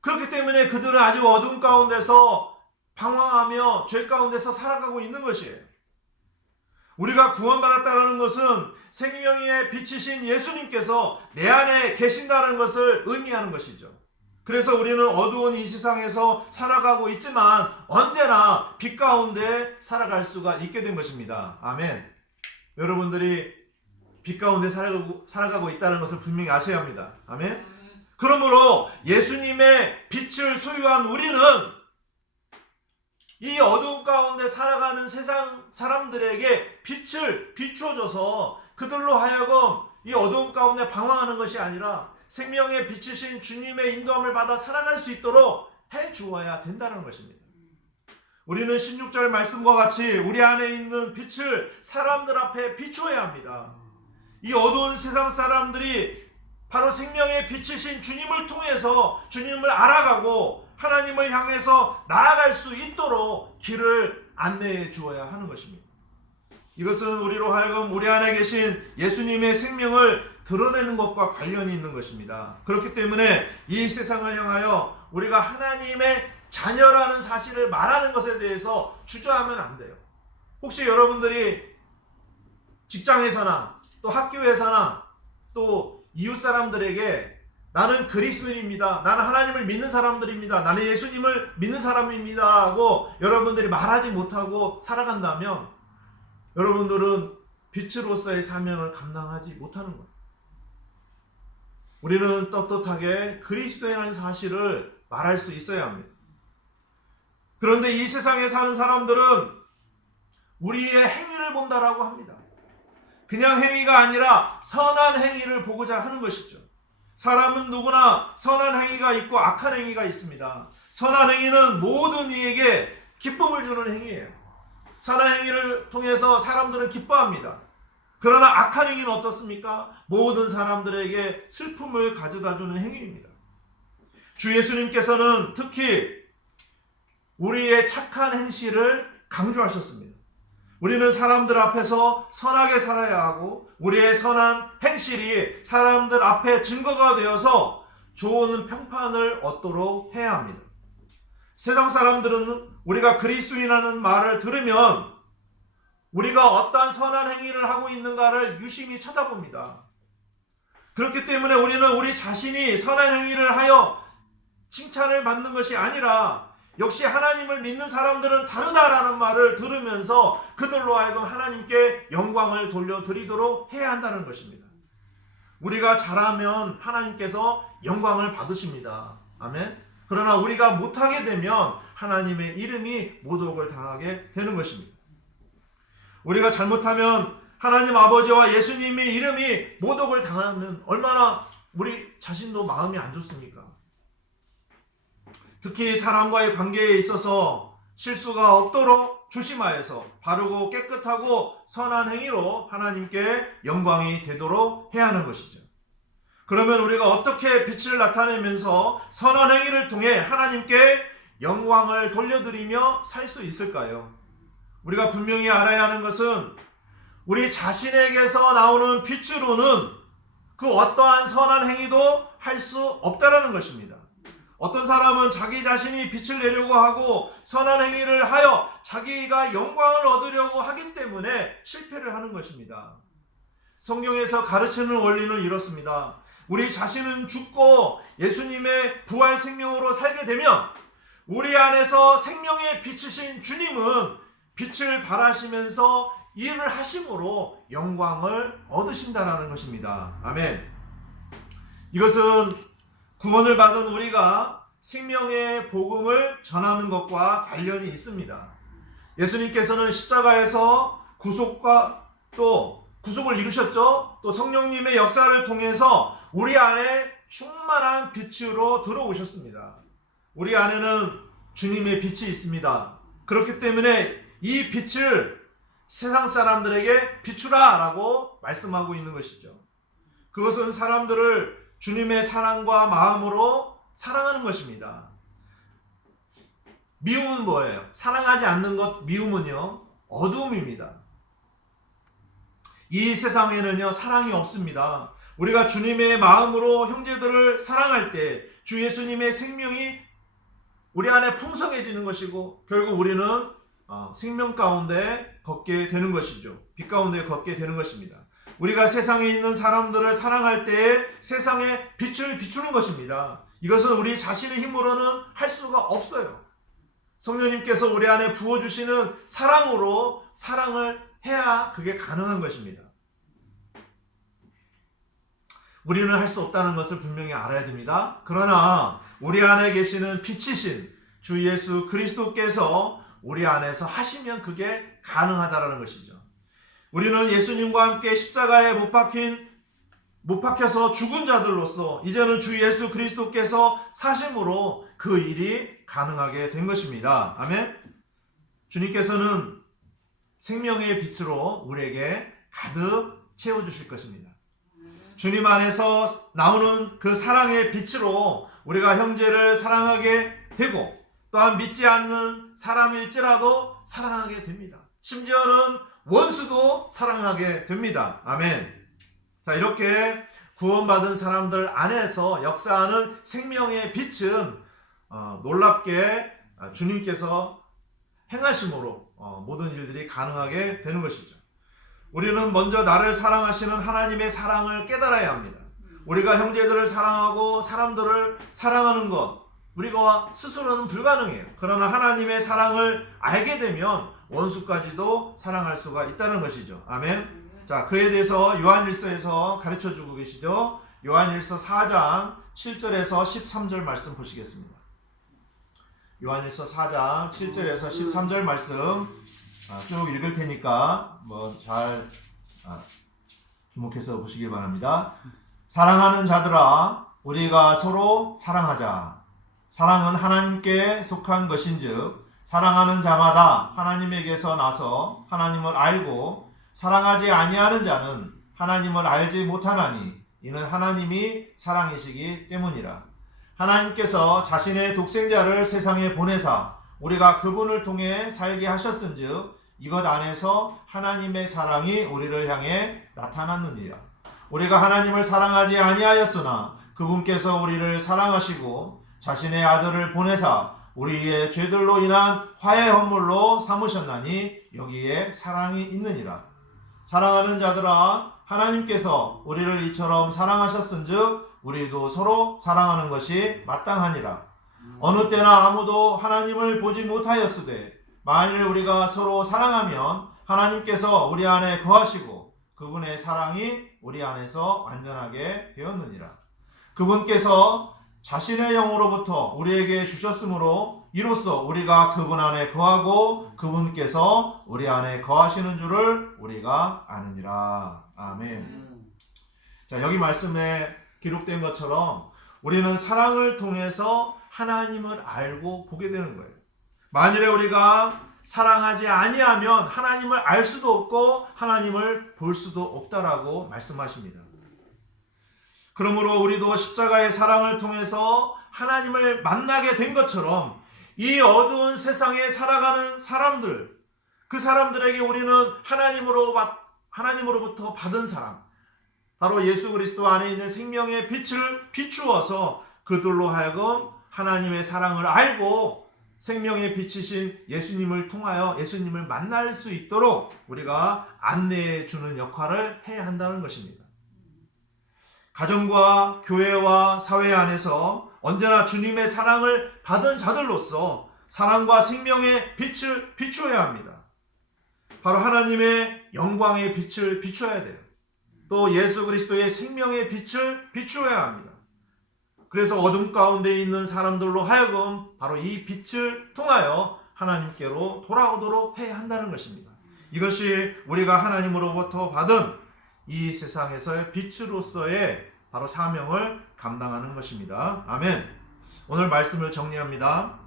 그렇기 때문에 그들은 아직 어둠 가운데서 방황하며 죄 가운데서 살아가고 있는 것이에요. 우리가 구원받았다는 것은 생명의 빛이신 예수님께서 내 안에 계신다는 것을 의미하는 것이죠. 그래서 우리는 어두운 이 세상에서 살아가고 있지만 언제나 빛 가운데 살아갈 수가 있게 된 것입니다. 아멘. 여러분들이 빛 가운데 살아가고 있다는 것을 분명히 아셔야 합니다. 아멘. 그러므로 예수님의 빛을 소유한 우리는 이 어두운 가운데 살아가는 세상 사람들에게 빛을 비추어줘서 그들로 하여금 이 어두운 가운데 방황하는 것이 아니라 생명의 빛이신 주님의 인도함을 받아 살아갈 수 있도록 해주어야 된다는 것입니다. 우리는 16절 말씀과 같이 우리 안에 있는 빛을 사람들 앞에 비추어야 합니다. 이 어두운 세상 사람들이 바로 생명의 빛이신 주님을 통해서 주님을 알아가고 하나님을 향해서 나아갈 수 있도록 길을 안내해 주어야 하는 것입니다. 이것은 우리로 하여금 우리 안에 계신 예수님의 생명을 드러내는 것과 관련이 있는 것입니다. 그렇기 때문에 이 세상을 향하여 우리가 하나님의 자녀라는 사실을 말하는 것에 대해서 주저하면 안 돼요. 혹시 여러분들이 직장에서나 또 학교에서나 또 이웃 사람들에게 나는 그리스도인입니다, 나는 하나님을 믿는 사람들입니다, 나는 예수님을 믿는 사람입니다 하고 여러분들이 말하지 못하고 살아간다면 여러분들은 빛으로서의 사명을 감당하지 못하는 거예요. 우리는 떳떳하게 그리스도인이라는 사실을 말할 수 있어야 합니다. 그런데 이 세상에 사는 사람들은 우리의 행위를 본다라고 합니다. 그냥 행위가 아니라 선한 행위를 보고자 하는 것이죠. 사람은 누구나 선한 행위가 있고 악한 행위가 있습니다. 선한 행위는 모든 이에게 기쁨을 주는 행위예요. 선한 행위를 통해서 사람들은 기뻐합니다. 그러나 악한 행위는 어떻습니까? 모든 사람들에게 슬픔을 가져다 주는 행위입니다. 주 예수님께서는 특히 우리의 착한 행실을 강조하셨습니다. 우리는 사람들 앞에서 선하게 살아야 하고 우리의 선한 행실이 사람들 앞에 증거가 되어서 좋은 평판을 얻도록 해야 합니다. 세상 사람들은 우리가 그리스도인이라는 말을 들으면 우리가 어떠한 선한 행위를 하고 있는가를 유심히 쳐다봅니다. 그렇기 때문에 우리는 우리 자신이 선한 행위를 하여 칭찬을 받는 것이 아니라 역시 하나님을 믿는 사람들은 다르다라는 말을 들으면서 그들로 하여금 하나님께 영광을 돌려드리도록 해야 한다는 것입니다. 우리가 잘하면 하나님께서 영광을 받으십니다. 아멘. 그러나 우리가 못하게 되면 하나님의 이름이 모독을 당하게 되는 것입니다. 우리가 잘못하면 하나님 아버지와 예수님의 이름이 모독을 당하면 얼마나 우리 자신도 마음이 안 좋습니까? 특히 사람과의 관계에 있어서 실수가 없도록 조심하여서 바르고 깨끗하고 선한 행위로 하나님께 영광이 되도록 해야 하는 것이죠. 그러면 우리가 어떻게 빛을 나타내면서 선한 행위를 통해 하나님께 영광을 돌려드리며 살 수 있을까요? 우리가 분명히 알아야 하는 것은 우리 자신에게서 나오는 빛으로는 그 어떠한 선한 행위도 할 수 없다라는 것입니다. 어떤 사람은 자기 자신이 빛을 내려고 하고 선한 행위를 하여 자기가 영광을 얻으려고 하기 때문에 실패를 하는 것입니다. 성경에서 가르치는 원리는 이렇습니다. 우리 자신은 죽고 예수님의 부활 생명으로 살게 되면 우리 안에서 생명의 빛이신 주님은 빛을 발하시면서 일을 하심으로 영광을 얻으신다는 것입니다. 아멘. 이것은 구원을 받은 우리가 생명의 복음을 전하는 것과 관련이 있습니다. 예수님께서는 십자가에서 구속을 이루셨죠. 또 성령님의 역사를 통해서 우리 안에 충만한 빛으로 들어오셨습니다. 우리 안에는 주님의 빛이 있습니다. 그렇기 때문에 이 빛을 세상 사람들에게 비추라 라고 말씀하고 있는 것이죠. 그것은 사람들을 주님의 사랑과 마음으로 사랑하는 것입니다. 미움은 뭐예요? 사랑하지 않는 것, 미움은요, 어두움입니다. 이 세상에는요, 사랑이 없습니다. 우리가 주님의 마음으로 형제들을 사랑할 때 주 예수님의 생명이 우리 안에 풍성해지는 것이고 결국 우리는 생명 가운데 걷게 되는 것이죠. 빛 가운데 걷게 되는 것입니다. 우리가 세상에 있는 사람들을 사랑할 때 세상에 빛을 비추는 것입니다. 이것은 우리 자신의 힘으로는 할 수가 없어요. 성령님께서 우리 안에 부어주시는 사랑으로 사랑을 해야 그게 가능한 것입니다. 우리는 할 수 없다는 것을 분명히 알아야 됩니다. 그러나 우리 안에 계시는 빛이신 주 예수 그리스도께서 우리 안에서 하시면 그게 가능하다는 것이죠. 우리는 예수님과 함께 십자가에 못 박혀서 죽은 자들로서 이제는 주 예수 그리스도께서 사심으로 그 일이 가능하게 된 것입니다. 아멘. 주님께서는 생명의 빛으로 우리에게 가득 채워주실 것입니다. 주님 안에서 나오는 그 사랑의 빛으로 우리가 형제를 사랑하게 되고 또한 믿지 않는 사람일지라도 사랑하게 됩니다. 심지어는 원수도 사랑하게 됩니다. 아멘. 자, 이렇게 구원받은 사람들 안에서 역사하는 생명의 빛은 놀랍게 주님께서 행하심으로 모든 일들이 가능하게 되는 것이죠. 우리는 먼저 나를 사랑하시는 하나님의 사랑을 깨달아야 합니다. 우리가 형제들을 사랑하고 사람들을 사랑하는 것, 우리가 스스로는 불가능해요. 그러나 하나님의 사랑을 알게 되면 원수까지도 사랑할 수가 있다는 것이죠. 아멘. 자, 그에 대해서 요한일서에서 가르쳐주고 계시죠. 요한일서 4장 7절에서 13절 말씀 보시겠습니다. 요한일서 4장 7절에서 13절 말씀 쭉 읽을 테니까 잘 주목해서 보시기 바랍니다. 사랑하는 자들아, 우리가 서로 사랑하자. 사랑은 하나님께 속한 것인즉 사랑하는 자마다 하나님에게서 나서 하나님을 알고 사랑하지 아니하는 자는 하나님을 알지 못하나니 이는 하나님이 사랑이시기 때문이라. 하나님께서 자신의 독생자를 세상에 보내사 우리가 그분을 통해 살게 하셨은즉 이것 안에서 하나님의 사랑이 우리를 향해 나타났느니라. 우리가 하나님을 사랑하지 아니하였으나 그분께서 우리를 사랑하시고 자신의 아들을 보내사 우리의 죄들로 인한 화해 헌물로 삼으셨나니 여기에 사랑이 있느니라. 사랑하는 자들아, 하나님께서 우리를 이처럼 사랑하셨은즉 우리도 서로 사랑하는 것이 마땅하니라. 어느 때나 아무도 하나님을 보지 못하였으되 만일 우리가 서로 사랑하면 하나님께서 우리 안에 거하시고 그분의 사랑이 우리 안에서 완전하게 되었느니라. 그분께서 자신의 영으로부터 우리에게 주셨으므로 이로써 우리가 그분 안에 거하고 그분께서 우리 안에 거하시는 줄을 우리가 아느니라. 아멘. 자, 여기 말씀에 기록된 것처럼 우리는 사랑을 통해서 하나님을 알고 보게 되는 거예요. 만일에 우리가 사랑하지 아니하면 하나님을 알 수도 없고 하나님을 볼 수도 없다라고 말씀하십니다. 그러므로 우리도 십자가의 사랑을 통해서 하나님을 만나게 된 것처럼 이 어두운 세상에 살아가는 사람들, 그 사람들에게 우리는 하나님으로부터 받은 사랑, 바로 예수 그리스도 안에 있는 생명의 빛을 비추어서 그들로 하여금 하나님의 사랑을 알고 생명의 빛이신 예수님을 통하여 예수님을 만날 수 있도록 우리가 안내해 주는 역할을 해야 한다는 것입니다. 가정과 교회와 사회 안에서 언제나 주님의 사랑을 받은 자들로서 사랑과 생명의 빛을 비추어야 합니다. 바로 하나님의 영광의 빛을 비추어야 돼요. 또 예수 그리스도의 생명의 빛을 비추어야 합니다. 그래서 어둠 가운데 있는 사람들로 하여금 바로 이 빛을 통하여 하나님께로 돌아오도록 해야 한다는 것입니다. 이것이 우리가 하나님으로부터 받은 이 세상에서의 빛으로서의 바로 사명을 감당하는 것입니다. 아멘. 오늘 말씀을 정리합니다.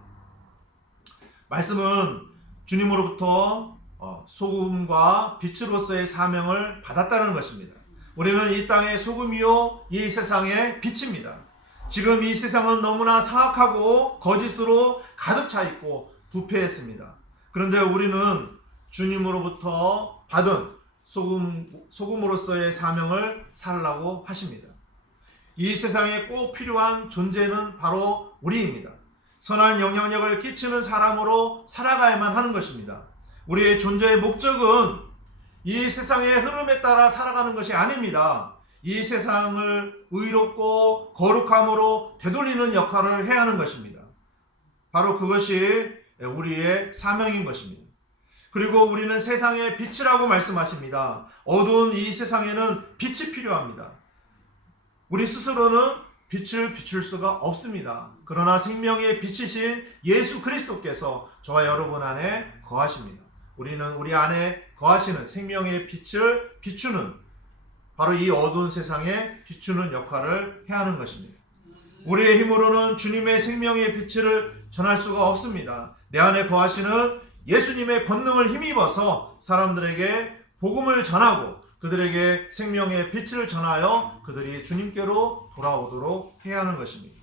말씀은 주님으로부터 소금과 빛으로서의 사명을 받았다는 것입니다. 우리는 이 땅의 소금이요 이 세상의 빛입니다. 지금 이 세상은 너무나 사악하고 거짓으로 가득 차 있고 부패했습니다. 그런데 우리는 주님으로부터 받은 소금으로서의 사명을 살라고 하십니다. 이 세상에 꼭 필요한 존재는 바로 우리입니다. 선한 영향력을 끼치는 사람으로 살아가야만 하는 것입니다. 우리의 존재의 목적은 이 세상의 흐름에 따라 살아가는 것이 아닙니다. 이 세상을 의롭고 거룩함으로 되돌리는 역할을 해야 하는 것입니다. 바로 그것이 우리의 사명인 것입니다. 그리고 우리는 세상의 빛이라고 말씀하십니다. 어두운 이 세상에는 빛이 필요합니다. 우리 스스로는 빛을 비출 수가 없습니다. 그러나 생명의 빛이신 예수 그리스도께서 저와 여러분 안에 거하십니다. 우리는 우리 안에 거하시는 생명의 빛을 비추는 바로 이 어두운 세상에 비추는 역할을 해야 하는 것입니다. 우리의 힘으로는 주님의 생명의 빛을 전할 수가 없습니다. 내 안에 거하시는 예수님의 권능을 힘입어서 사람들에게 복음을 전하고 그들에게 생명의 빛을 전하여 그들이 주님께로 돌아오도록 해야 하는 것입니다.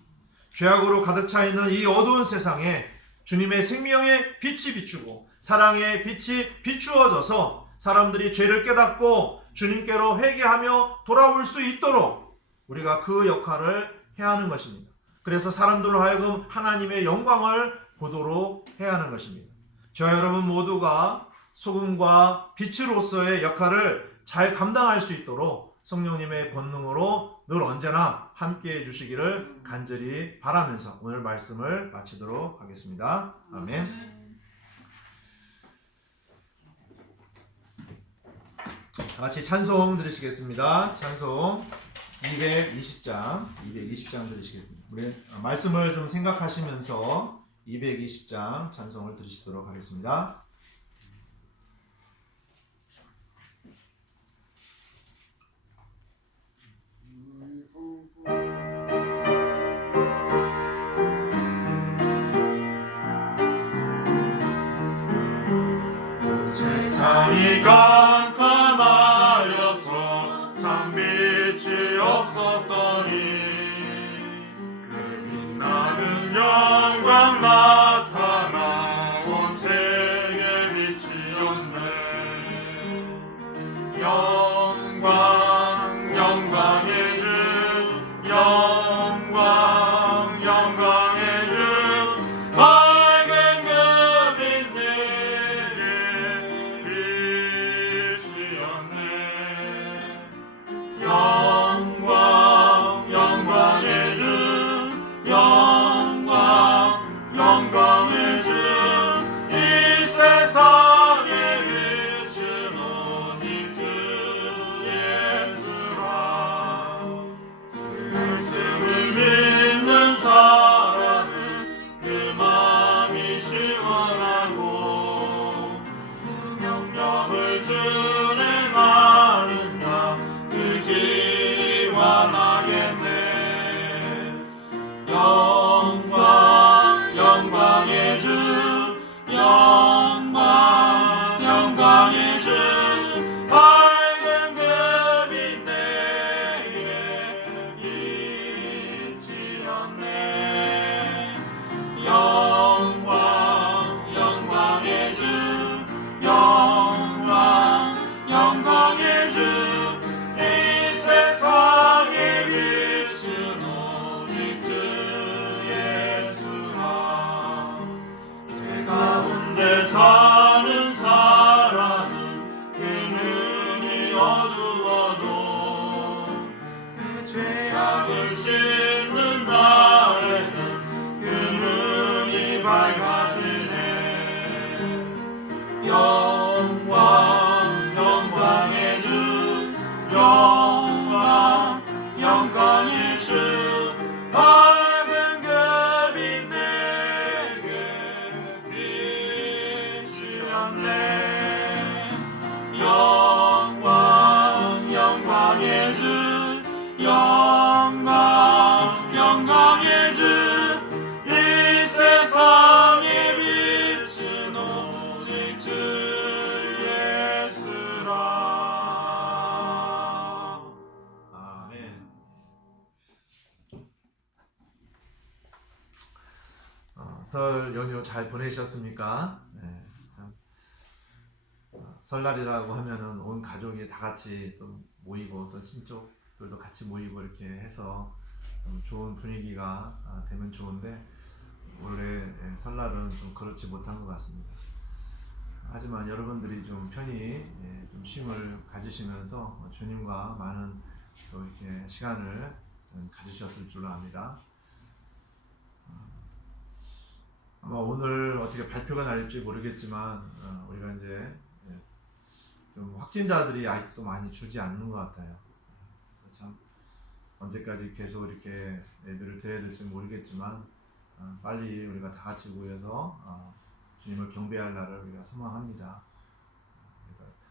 죄악으로 가득 차 있는 이 어두운 세상에 주님의 생명의 빛이 비추고 사랑의 빛이 비추어져서 사람들이 죄를 깨닫고 주님께로 회개하며 돌아올 수 있도록 우리가 그 역할을 해야 하는 것입니다. 그래서 사람들로 하여금 하나님의 영광을 보도록 해야 하는 것입니다. 저와 여러분 모두가 소금과 빛으로서의 역할을 잘 감당할 수 있도록 성령님의 권능으로 늘 언제나 함께해 주시기를 간절히 바라면서 오늘 말씀을 마치도록 하겠습니다. 아멘. 다 같이 찬송 들으시겠습니다. 찬송 220장 들으시겠습니다. 우리 말씀을 좀 생각하시면서 220장 찬송을 들으시도록 하겠습니다. 세상이 깜깜하여서 참 빛이 없었더니 그 빛나는 영광 나타나 온 세계 빛이었네. 영광 영광의 주 영광 영광의 주 밝은 그 빛이 빛이었네. 영광 죄악을 씻는 날에는 그 눈이 밝아지네. 영광 영광의 주 영광 영광의 주 밝은 별빛 내게 비치 않네. 영광 영광의 주 영광 영광의 주 이 세상의 빛은 오직 주 예수라. 아멘. 설 연휴 잘 보내셨습니까? 네, 참, 설날이라고 하면은 온 가족이 다 같이 좀 모이고 또 친척들도 같이 모이고 이렇게 해서 좀 좋은 분위기가 되면 좋은데 올해 설날은 좀 그렇지 못한 것 같습니다. 하지만 여러분들이 좀 편히 좀 쉼을 가지시면서 주님과 많은 또 이렇게 시간을 가지셨을 줄로 압니다. 아마 오늘 어떻게 발표가 날지 모르겠지만 우리가 이제 좀 확진자들이 아직도 많이 줄지 않는 것 같아요. 그래서 참 언제까지 계속 이렇게 예배를 드려야 될지 모르겠지만 빨리 우리가 다 같이 모여서 주님을 경배할 날을 우리가 소망합니다.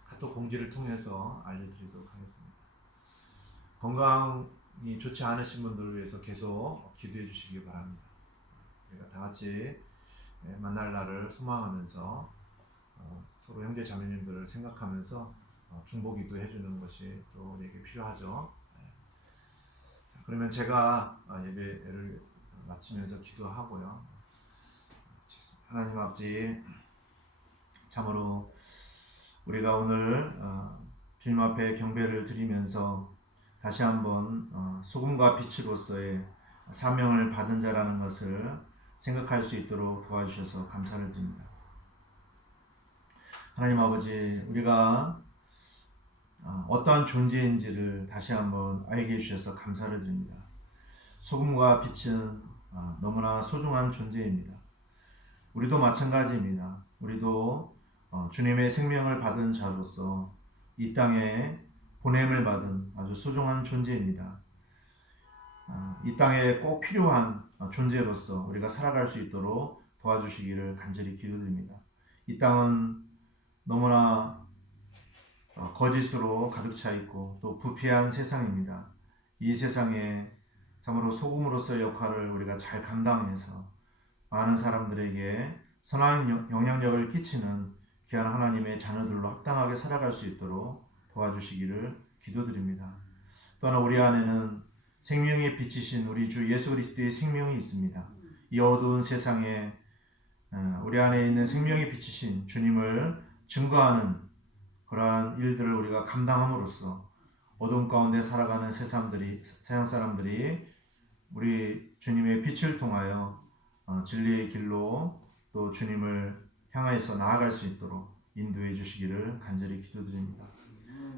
카톡 공지를 통해서 알려드리도록 하겠습니다. 건강이 좋지 않으신 분들을 위해서 계속 기도해 주시기 바랍니다. 우리가 다 같이 만날 날을 소망하면서 서로 형제 자매님들을 생각하면서 중보기도 해주는 것이 또 우리에게 필요하죠. 그러면 제가 예배를 마치면서 기도하고요. 하나님 아버지, 참으로 우리가 오늘 주님 앞에 경배를 드리면서 다시 한번 소금과 빛으로서의 사명을 받은 자라는 것을 생각할 수 있도록 도와주셔서 감사를 드립니다. 하나님 아버지, 우리가 어떠한 존재인지를 다시 한번 알게 해주셔서 감사를 드립니다. 소금과 빛은 너무나 소중한 존재입니다. 우리도 마찬가지입니다. 우리도 주님의 생명을 받은 자로서 이 땅에 보냄을 받은 아주 소중한 존재입니다. 이 땅에 꼭 필요한 존재로서 우리가 살아갈 수 있도록 도와주시기를 간절히 기도드립니다. 이 땅은 너무나 거짓으로 가득 차 있고 또 부패한 세상입니다. 이 세상에 참으로 소금으로서의 역할을 우리가 잘 감당해서 많은 사람들에게 선한 영향력을 끼치는 귀한 하나님의 자녀들로 합당하게 살아갈 수 있도록 도와주시기를 기도드립니다. 또한 우리 안에는 생명의 빛이신 우리 주 예수 그리스도의 생명이 있습니다. 이 어두운 세상에 우리 안에 있는 생명의 빛이신 주님을 증거하는 그러한 일들을 우리가 감당함으로써 어둠 가운데 살아가는 세상 사람들이 우리 주님의 빛을 통하여 진리의 길로 또 주님을 향하여서 나아갈 수 있도록 인도해 주시기를 간절히 기도드립니다.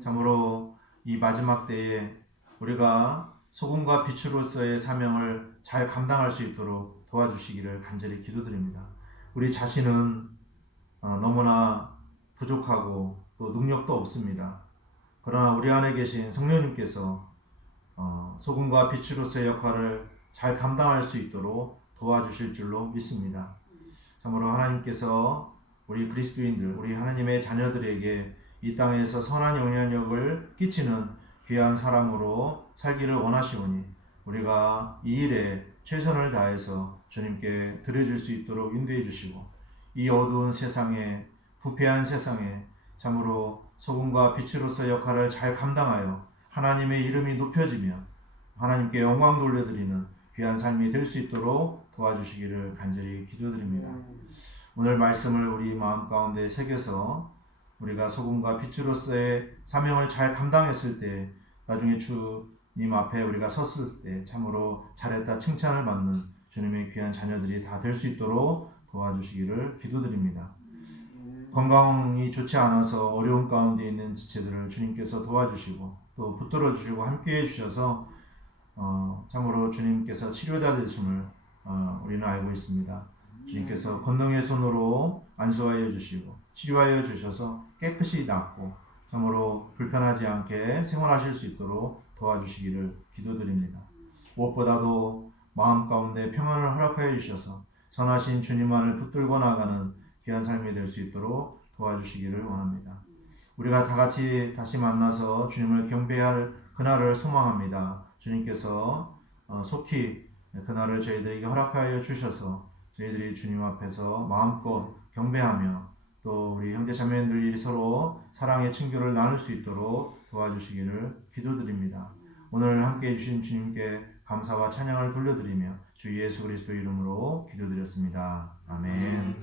참으로 이 마지막 때에 우리가 소금과 빛으로서의 사명을 잘 감당할 수 있도록 도와주시기를 간절히 기도드립니다. 우리 자신은 너무나 부족하고 또 능력도 없습니다. 그러나 우리 안에 계신 성령님께서 소금과 빛으로서의 역할을 잘 감당할 수 있도록 도와주실 줄로 믿습니다. 참으로 하나님께서 우리 그리스도인들, 우리 하나님의 자녀들에게 이 땅에서 선한 영향력을 끼치는 귀한 사람으로 살기를 원하시오니 우리가 이 일에 최선을 다해서 주님께 드려줄 수 있도록 인도해 주시고 이 어두운 세상에 부패한 세상에 참으로 소금과 빛으로서 역할을 잘 감당하여 하나님의 이름이 높여지며 하나님께 영광 돌려드리는 귀한 삶이 될 수 있도록 도와주시기를 간절히 기도드립니다. 오늘 말씀을 우리 마음 가운데 새겨서 우리가 소금과 빛으로서의 사명을 잘 감당했을 때 나중에 주님 앞에 우리가 섰을 때 참으로 잘했다 칭찬을 받는 주님의 귀한 자녀들이 다 될 수 있도록 도와주시기를 기도드립니다. 건강이 좋지 않아서 어려운 가운데 있는 지체들을 주님께서 도와주시고 또 붙들어 주시고 함께해 주셔서 참으로 주님께서 치료받으심을 우리는 알고 있습니다. 주님께서 권능의 손으로 안수하여 주시고 치료하여 주셔서 깨끗이 낫고 참으로 불편하지 않게 생활하실 수 있도록 도와주시기를 기도드립니다. 무엇보다도 마음 가운데 평안을 허락하여 주셔서 선하신 주님만을 붙들고 나가는 귀한 삶이 될 수 있도록 도와주시기를 원합니다. 우리가 다 같이 다시 만나서 주님을 경배할 그날을 소망합니다. 주님께서 속히 그날을 저희들에게 허락하여 주셔서 저희들이 주님 앞에서 마음껏 경배하며 또 우리 형제 자매들이 서로 사랑의 친교를 나눌 수 있도록 도와주시기를 기도드립니다. 오늘 함께 해주신 주님께 감사와 찬양을 돌려드리며 주 예수 그리스도 이름으로 기도드렸습니다. 아멘.